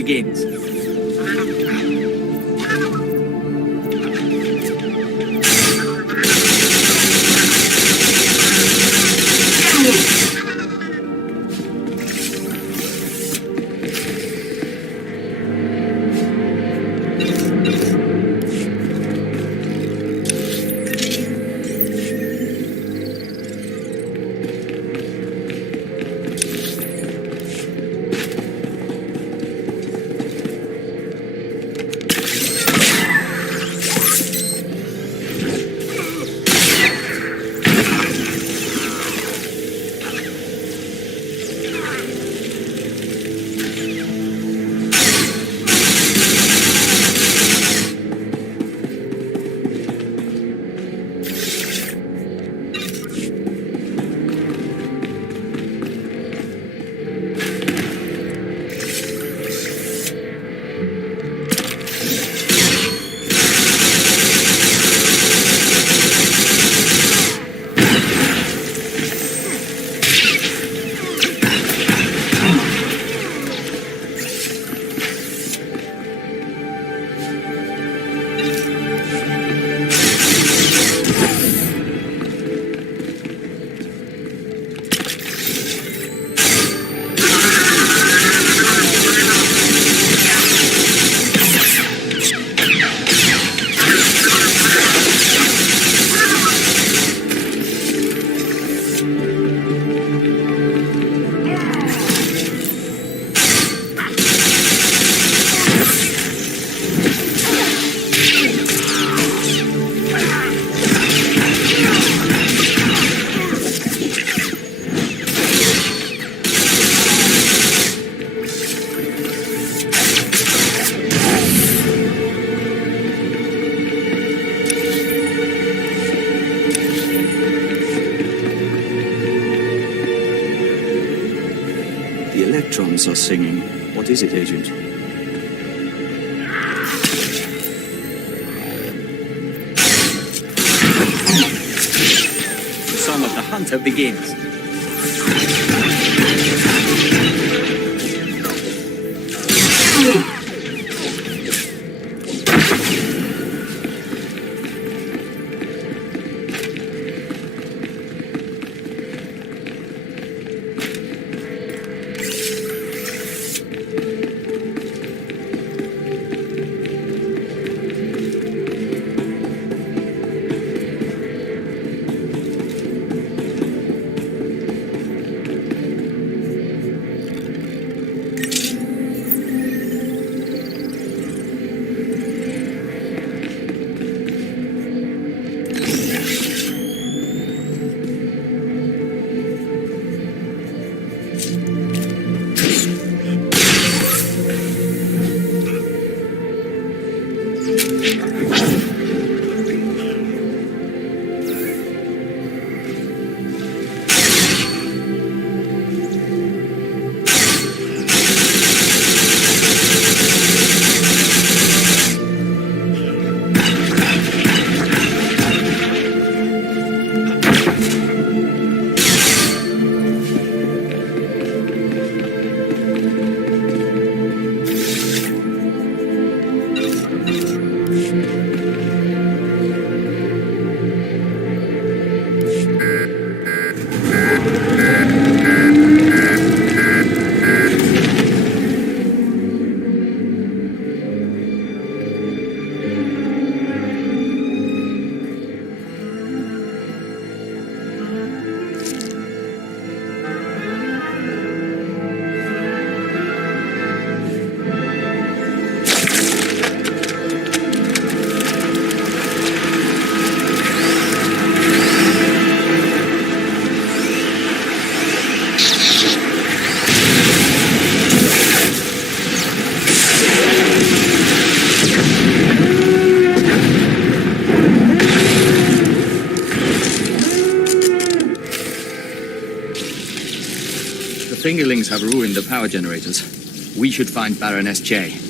begins. The electrons are singing. What is it, Agent? The song of the hunter begins. The fingerlings have ruined the power generators. We should find Baroness J.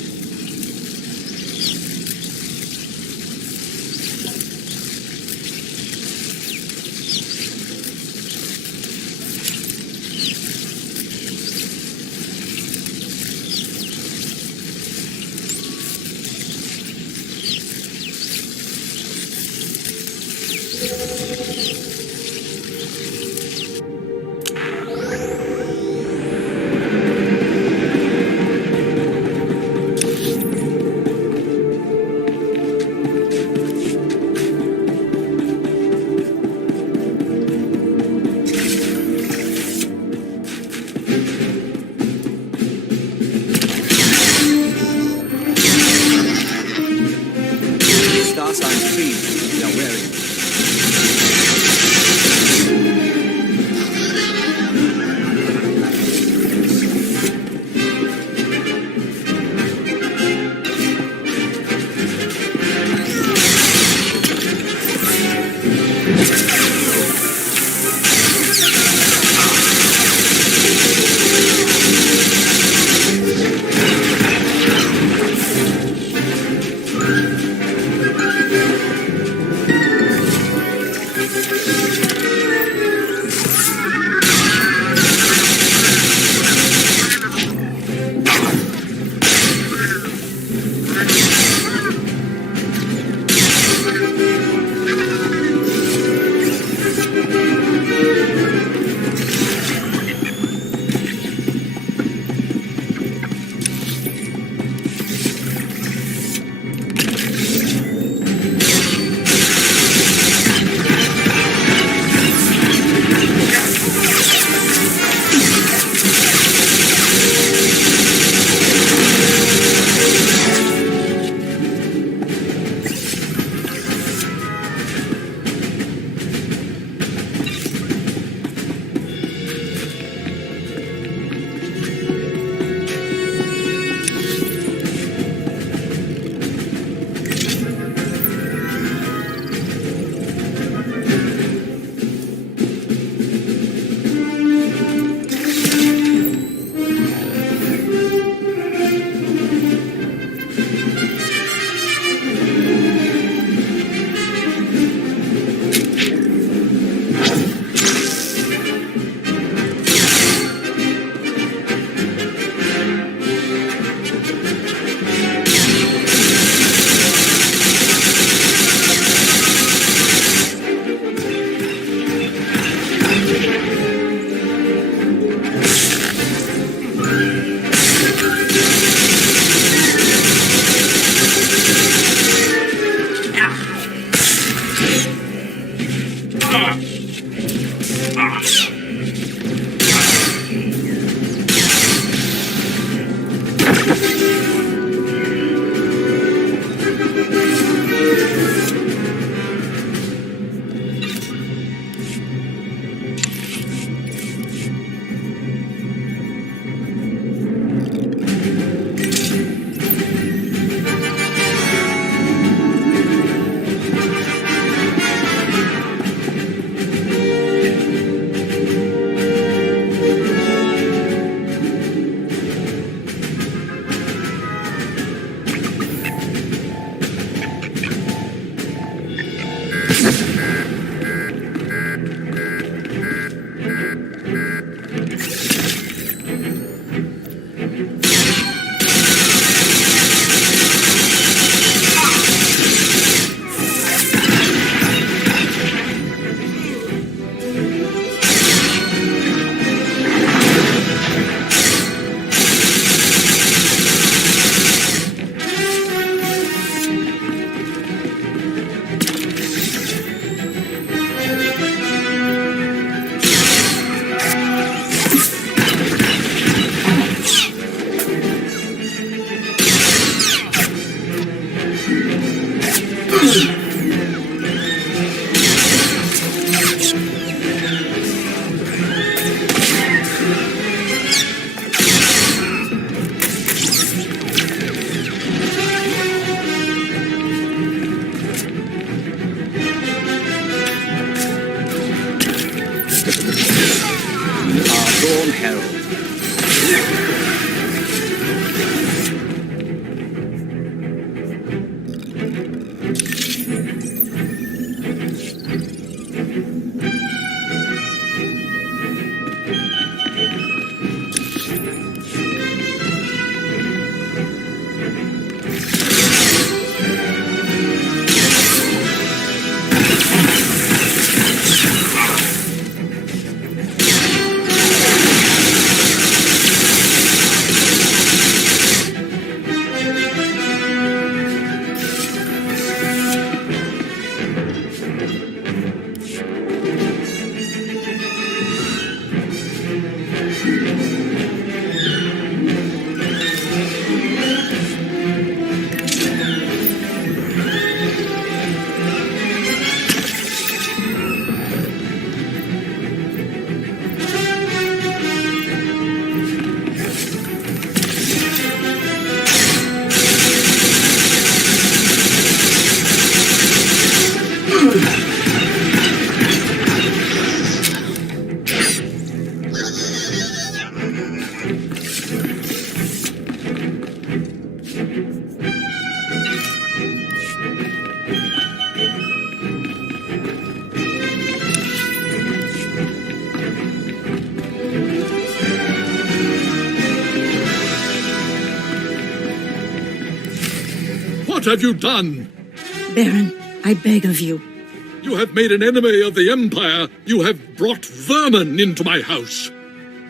Dawn Herald. What have you done? Baron, I beg of you. You have made an enemy of the Empire. You have brought vermin into my house.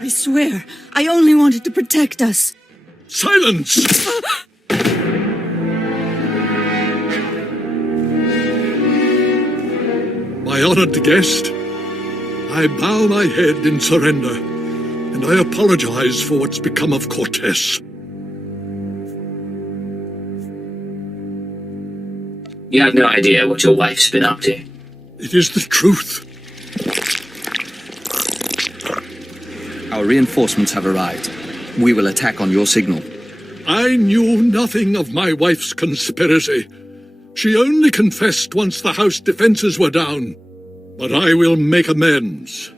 I swear, I only wanted to protect us. Silence! My honored guest, I bow my head in surrender, and I apologize for what's become of Cortez. You have no idea what your wife's been up to. It is the truth. Our reinforcements have arrived. We will attack on your signal. I knew nothing of my wife's conspiracy. She only confessed once the house defenses were down. But I will make amends.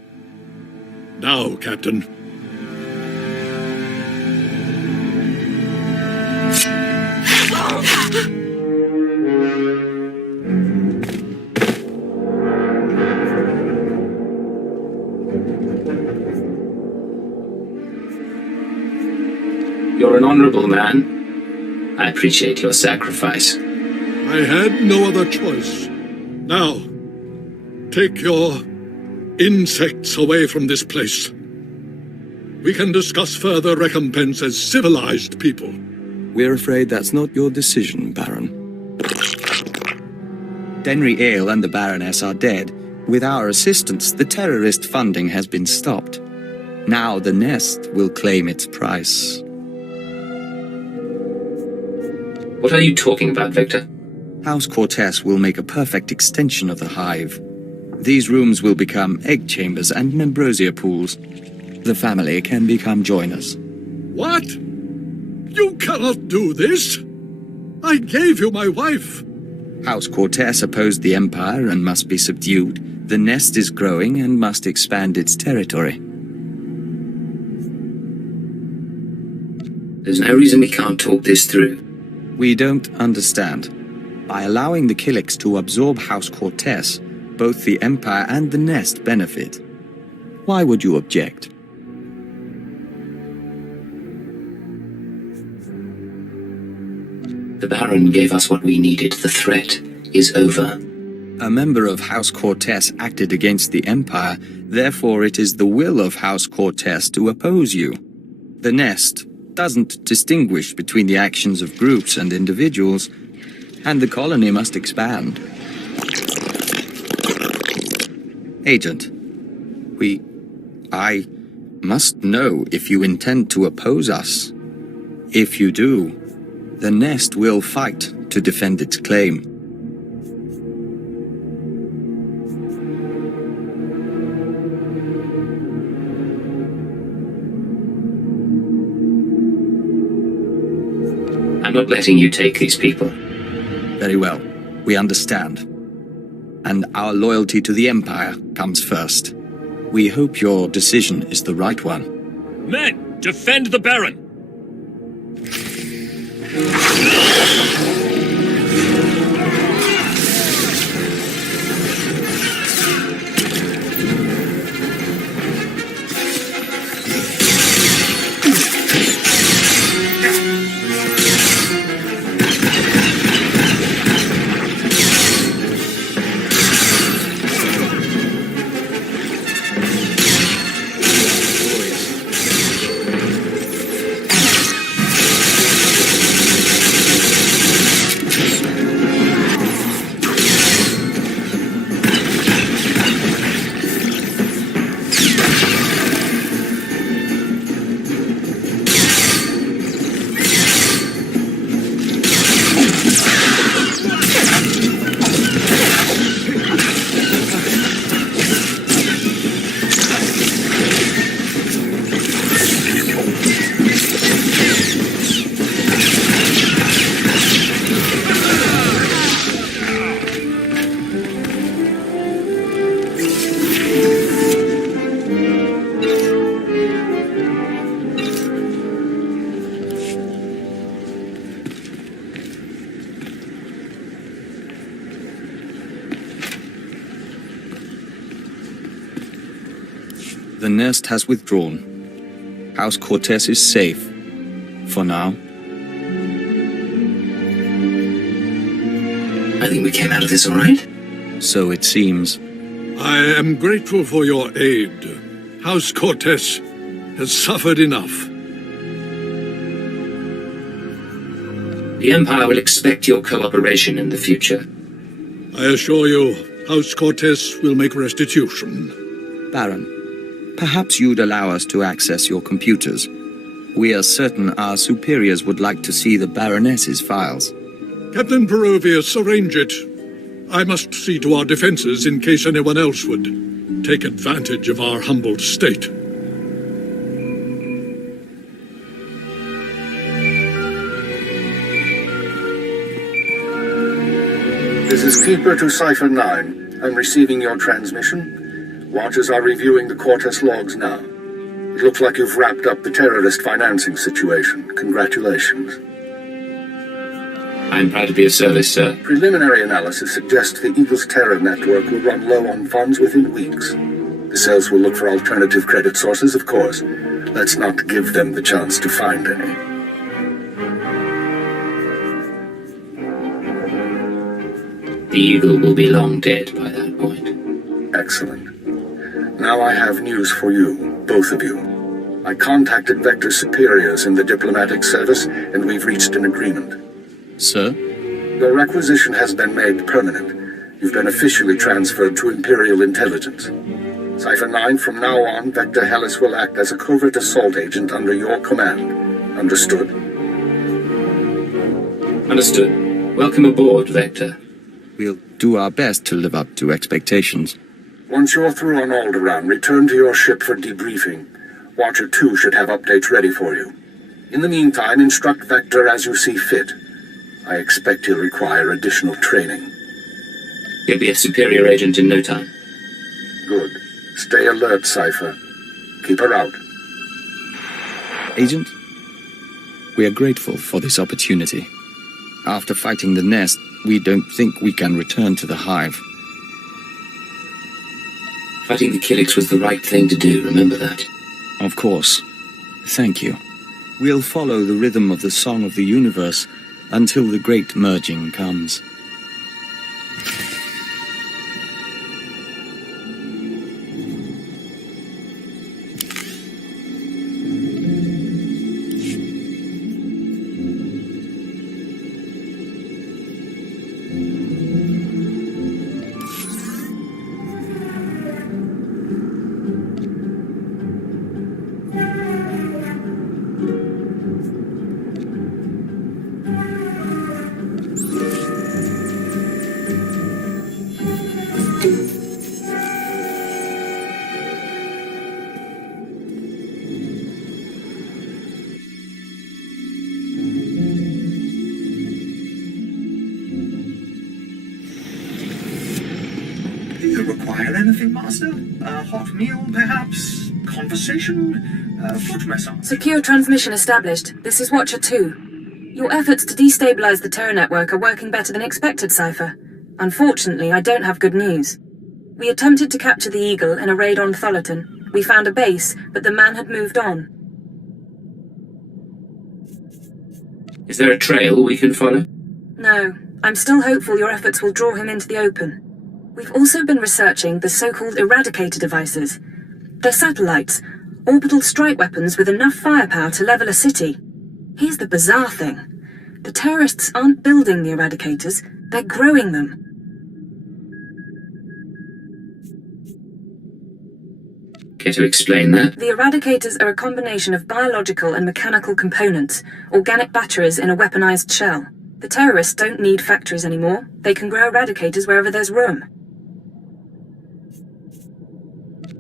Now, Captain. You're an honorable man. I appreciate your sacrifice. I had no other choice. Now, take your insects away from this place. We can discuss further recompense as civilized people. We're afraid that's not your decision, Baron. Denry Ale and the Baroness are dead, With our assistance, the terrorist funding has been stopped. Now the Nest will claim its price. What are you talking about, Victor? House Cortez will make a perfect extension of the hive. These rooms will become egg chambers and membrosia pools. The family can become joiners. What? You cannot do this! I gave you my wife! House Cortez opposed the Empire and must be subdued. The Nest is growing and must expand its territory. There's no reason we can't talk this through. We don't understand. By allowing the Killiks to absorb House Cortez, both the Empire and the Nest benefit. Why would you object? The Baron gave us what we needed. The threat is over. A member of House Cortez acted against the Empire, therefore it is the will of House Cortez to oppose you. The Nest doesn't distinguish between the actions of groups and individuals, and the colony must expand. Agent, I must know if you intend to oppose us. If you do, the Nest will fight to defend its claim. I'm not letting you take these people. Very well. We understand. And our loyalty to the Empire comes first. We hope your decision is the right one. Men, defend the Baron! The Nest has withdrawn. House Cortez is safe. For now. I think we came out of this all right. So it seems. I am grateful for your aid. House Cortez has suffered enough. The Empire will expect your cooperation in the future. I assure you, House Cortez will make restitution. Baron, perhaps you'd allow us to access your computers. We are certain our superiors would like to see the Baroness's files. Captain Perovius, arrange it. I must see to our defenses in case anyone else would take advantage of our humbled state. This is Keeper to Cipher 9. I'm receiving your transmission. Watchers are reviewing the Cortez logs now. It looks like you've wrapped up the terrorist financing situation. Congratulations. I'm proud to be of service, sir. Preliminary analysis suggests the Eagle's terror network will run low on funds within weeks. The cells will look for alternative credit sources, of course. Let's not give them the chance to find any. The Eagle will be long dead by that point. Excellent. Now I have news for you, both of you. I contacted Vector's superiors in the diplomatic service, and we've reached an agreement. Sir? Your requisition has been made permanent. You've been officially transferred to Imperial intelligence. Cipher 9, from now on, Vector Hellas will act as a covert assault agent under your command. Understood? Understood. Welcome aboard, Vector. We'll do our best to live up to expectations. Once you're through on Alderaan, return to your ship for debriefing. Watcher 2 should have updates ready for you. In the meantime, instruct Vector as you see fit. I expect he'll require additional training. He'll be a superior agent in no time. Good. Stay alert, Cipher. Keep her out. Agent, we are grateful for this opportunity. After fighting the Nest, we don't think we can return to the Hive. Fighting the Killiks was the right thing to do, remember that. Of course. Thank you. We'll follow the rhythm of the Song of the Universe until the Great Merging comes. Anything, Master? A hot meal, perhaps? Conversation? Foot massage? Secure transmission established. This is Watcher 2. Your efforts to destabilize the Terra network are working better than expected, Cipher. Unfortunately, I don't have good news. We attempted to capture the Eagle in a raid on Thullerton. We found a base, but the man had moved on. Is there a trail we can follow? No. I'm still hopeful your efforts will draw him into the open. We've also been researching the so-called Eradicator devices. They're satellites, orbital strike weapons with enough firepower to level a city. Here's the bizarre thing. The terrorists aren't building the Eradicators, they're growing them. Care to explain that? The Eradicators are a combination of biological and mechanical components, organic batteries in a weaponized shell. The terrorists don't need factories anymore. They can grow Eradicators wherever there's room.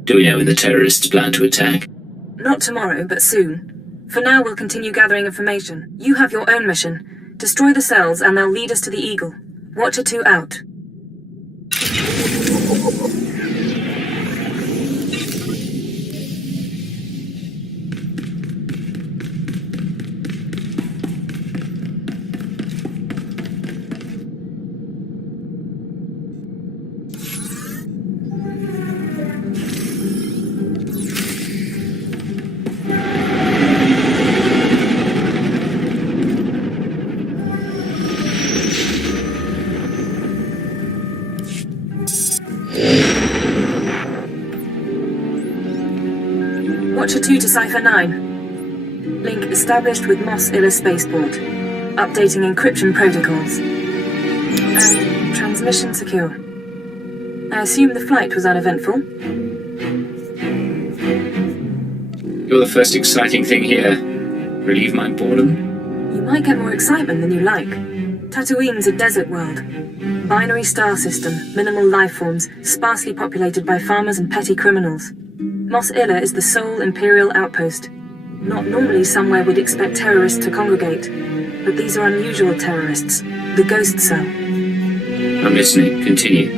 Do we know when the terrorists plan to attack? Not tomorrow, but soon. For now, we'll continue gathering information. You have your own mission. Destroy the cells and they'll lead us to the Eagle. Watcher 2 out. Watcher 2 to Cipher 9. Link established with Mos Illa Spaceport. Updating encryption protocols. And transmission secure. I assume the flight was uneventful? You're the first exciting thing here. Relieve my boredom? You might get more excitement than you like. Tatooine's a desert world. Binary star system, minimal life forms, sparsely populated by farmers and petty criminals. Mos Illa is the sole Imperial outpost. Not normally somewhere we'd expect terrorists to congregate, but these are unusual terrorists. The Ghost Cell. I'm listening. Continue.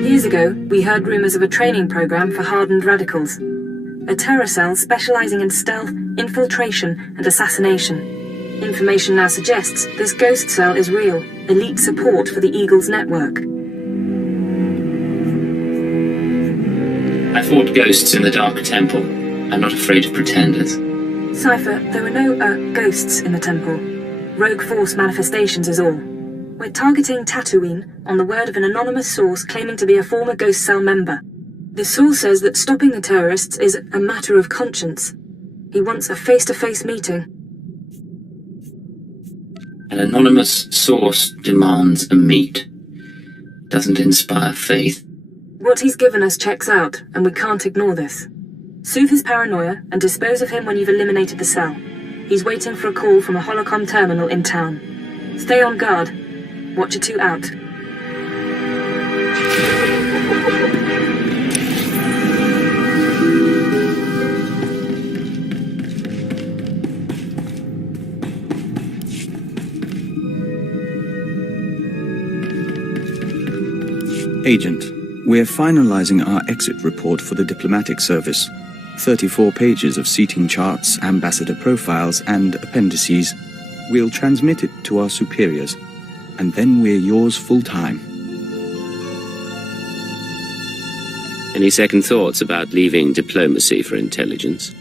Years ago, we heard rumors of a training program for hardened radicals. A terror cell specializing in stealth, infiltration, and assassination. Information now suggests this Ghost Cell is real, elite support for the Eagle's network. I fought ghosts in the Dark Temple. I'm not afraid of pretenders. Cipher, there were no, ghosts in the temple. Rogue Force manifestations is all. We're targeting Tatooine on the word of an anonymous source claiming to be a former Ghost Cell member. The source says that stopping the terrorists is a matter of conscience. He wants a face-to-face meeting. An anonymous source demands a meet. doesn't inspire faith. What he's given us checks out, and we can't ignore this. Soothe his paranoia and dispose of him when you've eliminated the cell. He's waiting for a call from a holocom terminal in town. Stay on guard. Watcher 2 out. Agent, we're finalizing our exit report for the diplomatic service. 34 pages of seating charts, ambassador profiles, and appendices. We'll transmit it to our superiors, and then we're yours full-time. Any second thoughts about leaving diplomacy for intelligence?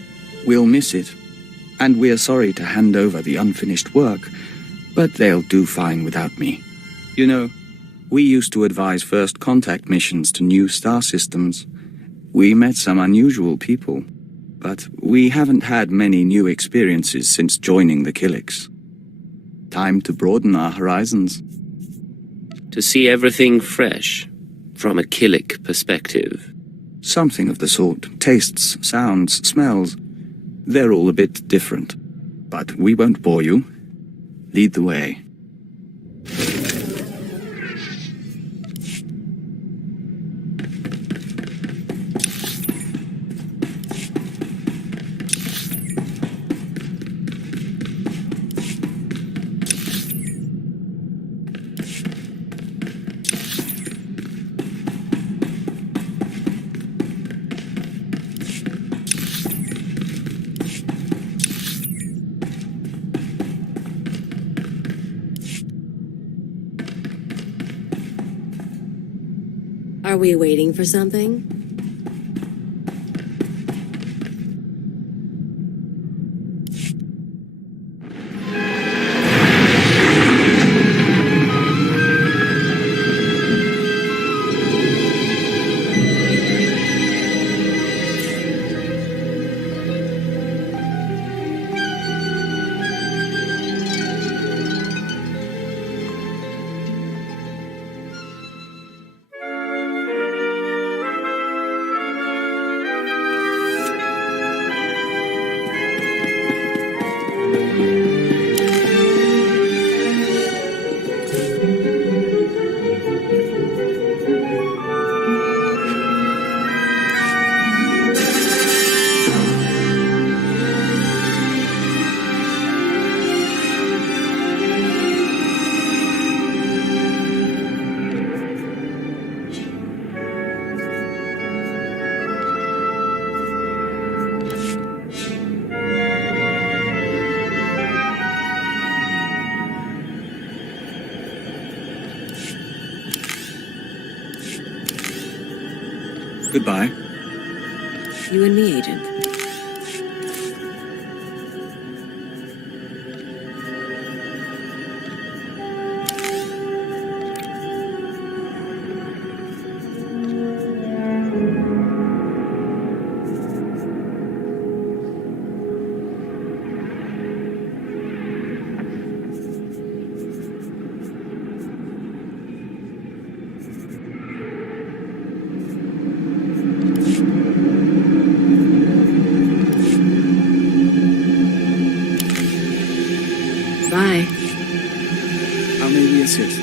We'll miss it, and we're sorry to hand over the unfinished work, but they'll do fine without me. You know, we used to advise first contact missions to new star systems. We met some unusual people, but we haven't had many new experiences since joining the Killiks. Time to broaden our horizons. To see everything fresh, from a Killik perspective. Something of the sort. Tastes, sounds, smells. They're all a bit different. But we won't bore you. Lead the way. Are we waiting for something? Goodbye. You and me, Agent. Bye. How may we assist?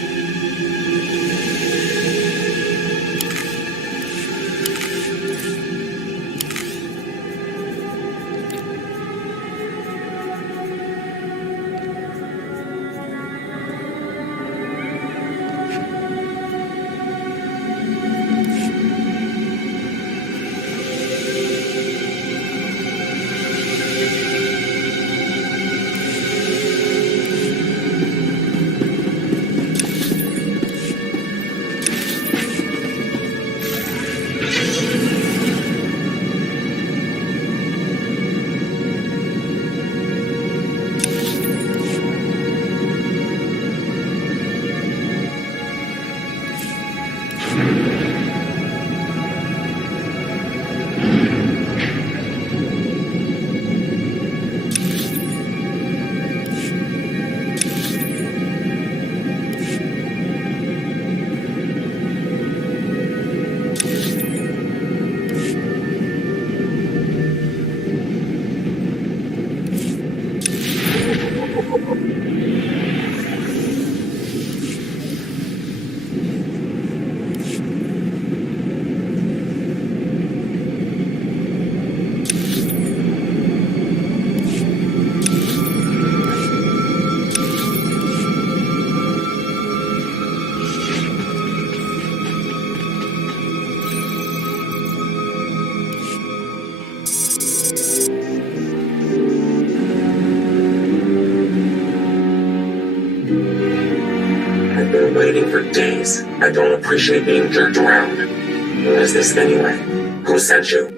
waiting for days. I don't appreciate being jerked around. Who is this anyway? Who sent you?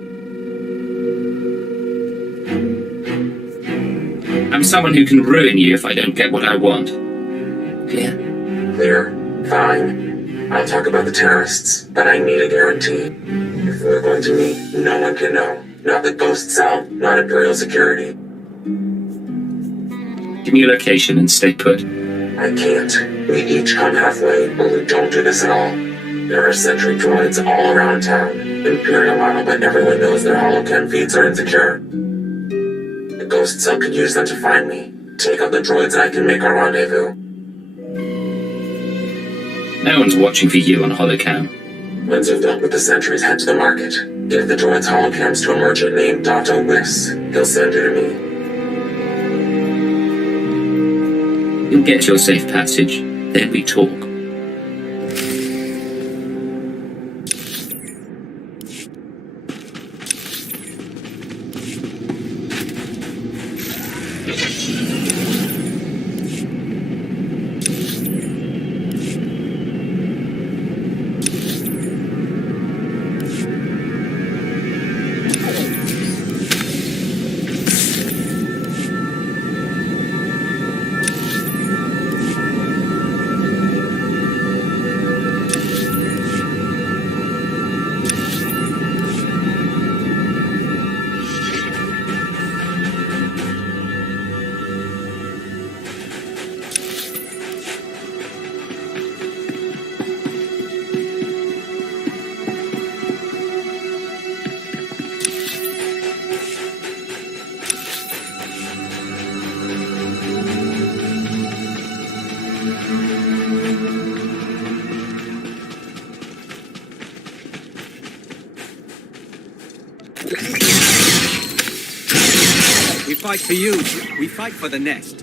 I'm someone who can ruin you if I don't get what I want. Clear? Clear. Fine. I'll talk about the terrorists, but I need a guarantee. If we're going to meet, no one can know. Not the ghost cell, not Imperial security. Give me your location and stay put. I can't. We each come halfway, but we don't do this at all. There are sentry droids all around town. Imperial model, but everyone knows their holocam feeds are insecure. The ghost cell could use them to find me. Take out the droids and I can make our rendezvous. No one's watching for you on holocam. Once you've dealt with the sentries, head to the market. Give the droids holocams to a merchant named Dotto Wiss. He'll send you to me. You'll get your safe passage, then we talk. We fight for you. We fight for the nest.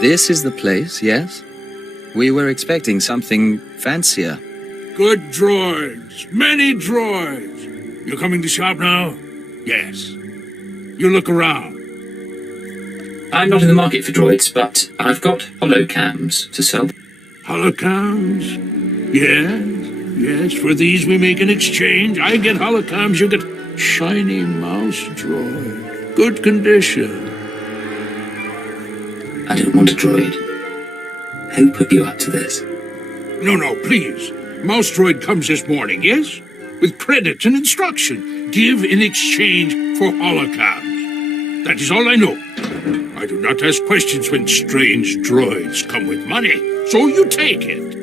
This is the place, yes? We were expecting something fancier. Good droids. Many droids. You coming to shop now? Yes. You look around. I'm not in the market for droids, but I've got holocams to sell. Holocams? Yes. Yes, for these we make an exchange. I get holocams, you get shiny mouse droid. Good condition. I don't want a droid. Who put you up to this? No, please. Mouse droid comes this morning, yes? With credits and instruction. Give in exchange for holocams. That is all I know. I do not ask questions when strange droids come with money. So you take it.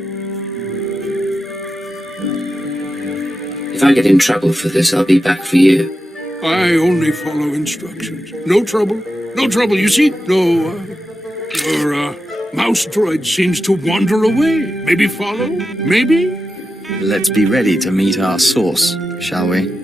If I get in trouble for this, I'll be back for you. I only follow instructions. No trouble. No trouble, you see? No, your mouse droid seems to wander away. Maybe follow? Maybe? Let's be ready to meet our source, shall we?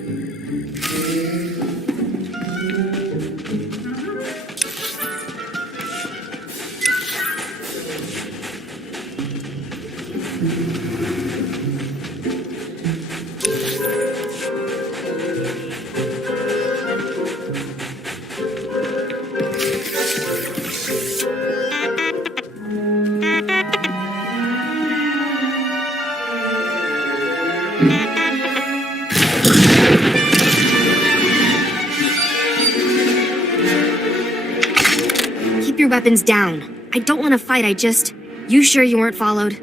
your weapons down. I don't want to fight, You sure you weren't followed?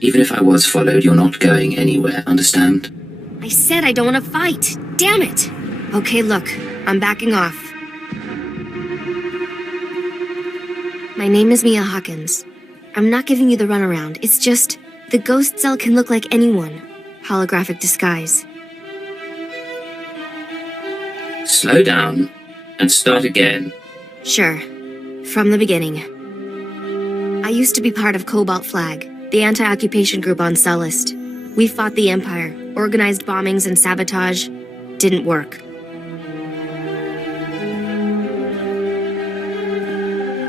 Even if I was followed, you're not going anywhere, understand? I said I don't want to fight. Damn it! Okay, look, I'm backing off. My name is Mia Hawkins. I'm not giving you the runaround. It's just, the ghost cell can look like anyone. Holographic disguise. Slow down and start again. Sure. From the beginning. I used to be part of Cobalt Flag, the anti-occupation group on Sullust. We fought the Empire, organized bombings and sabotage. Didn't work.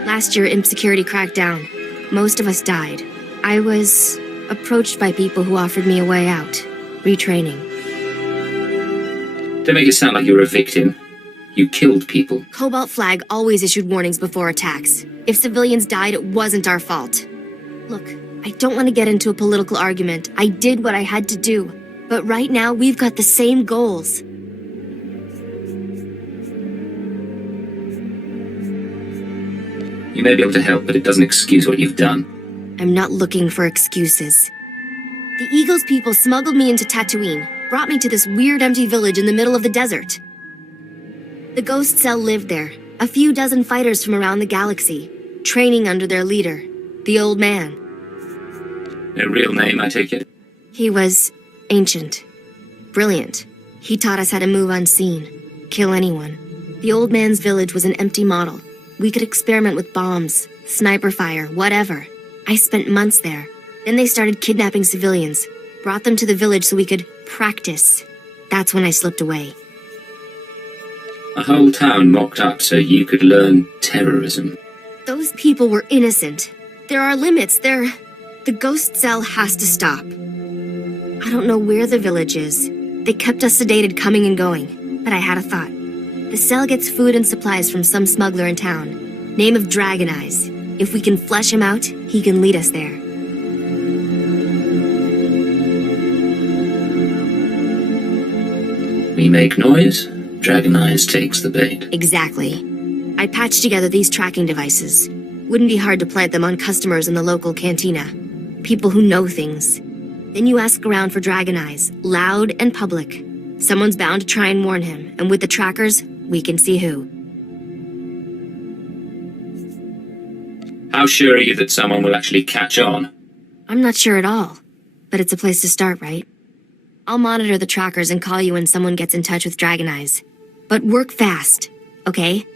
Last year, Imp Security cracked down. Most of us died. I was approached by people who offered me a way out. Retraining. Don't make it sound like you were a victim. You killed people. Cobalt Flag always issued warnings before attacks. If civilians died, it wasn't our fault. Look, I don't want to get into a political argument. I did what I had to do. But right now, we've got the same goals. You may be able to help, but it doesn't excuse what you've done. I'm not looking for excuses. The Eagles people smuggled me into Tatooine, brought me to this weird empty village in the middle of the desert. The ghost cell lived there, a few dozen fighters from around the galaxy, training under their leader, the Old Man. No real name, I take it? He was ancient. Brilliant. He taught us how to move unseen, kill anyone. The Old Man's village was an empty model. We could experiment with bombs, sniper fire, whatever. I spent months there. Then they started kidnapping civilians, brought them to the village so we could practice. That's when I slipped away. A whole town mocked up so you could learn terrorism. Those people were innocent. There are limits. The ghost cell has to stop. I don't know where the village is. They kept us sedated coming and going. But I had a thought. The cell gets food and supplies from some smuggler in town. Name of Dragon Eyes. If we can flesh him out, he can lead us there. We make noise, Dragon Eyes takes the bait. Exactly. I patched together these tracking devices. Wouldn't be hard to plant them on customers in the local cantina. People who know things. Then you ask around for Dragon Eyes, loud and public. Someone's bound to try and warn him, and with the trackers, we can see who. How sure are you that someone will actually catch on? I'm not sure at all, but it's a place to start, right? I'll monitor the trackers and call you when someone gets in touch with Dragon Eyes. But work fast, okay?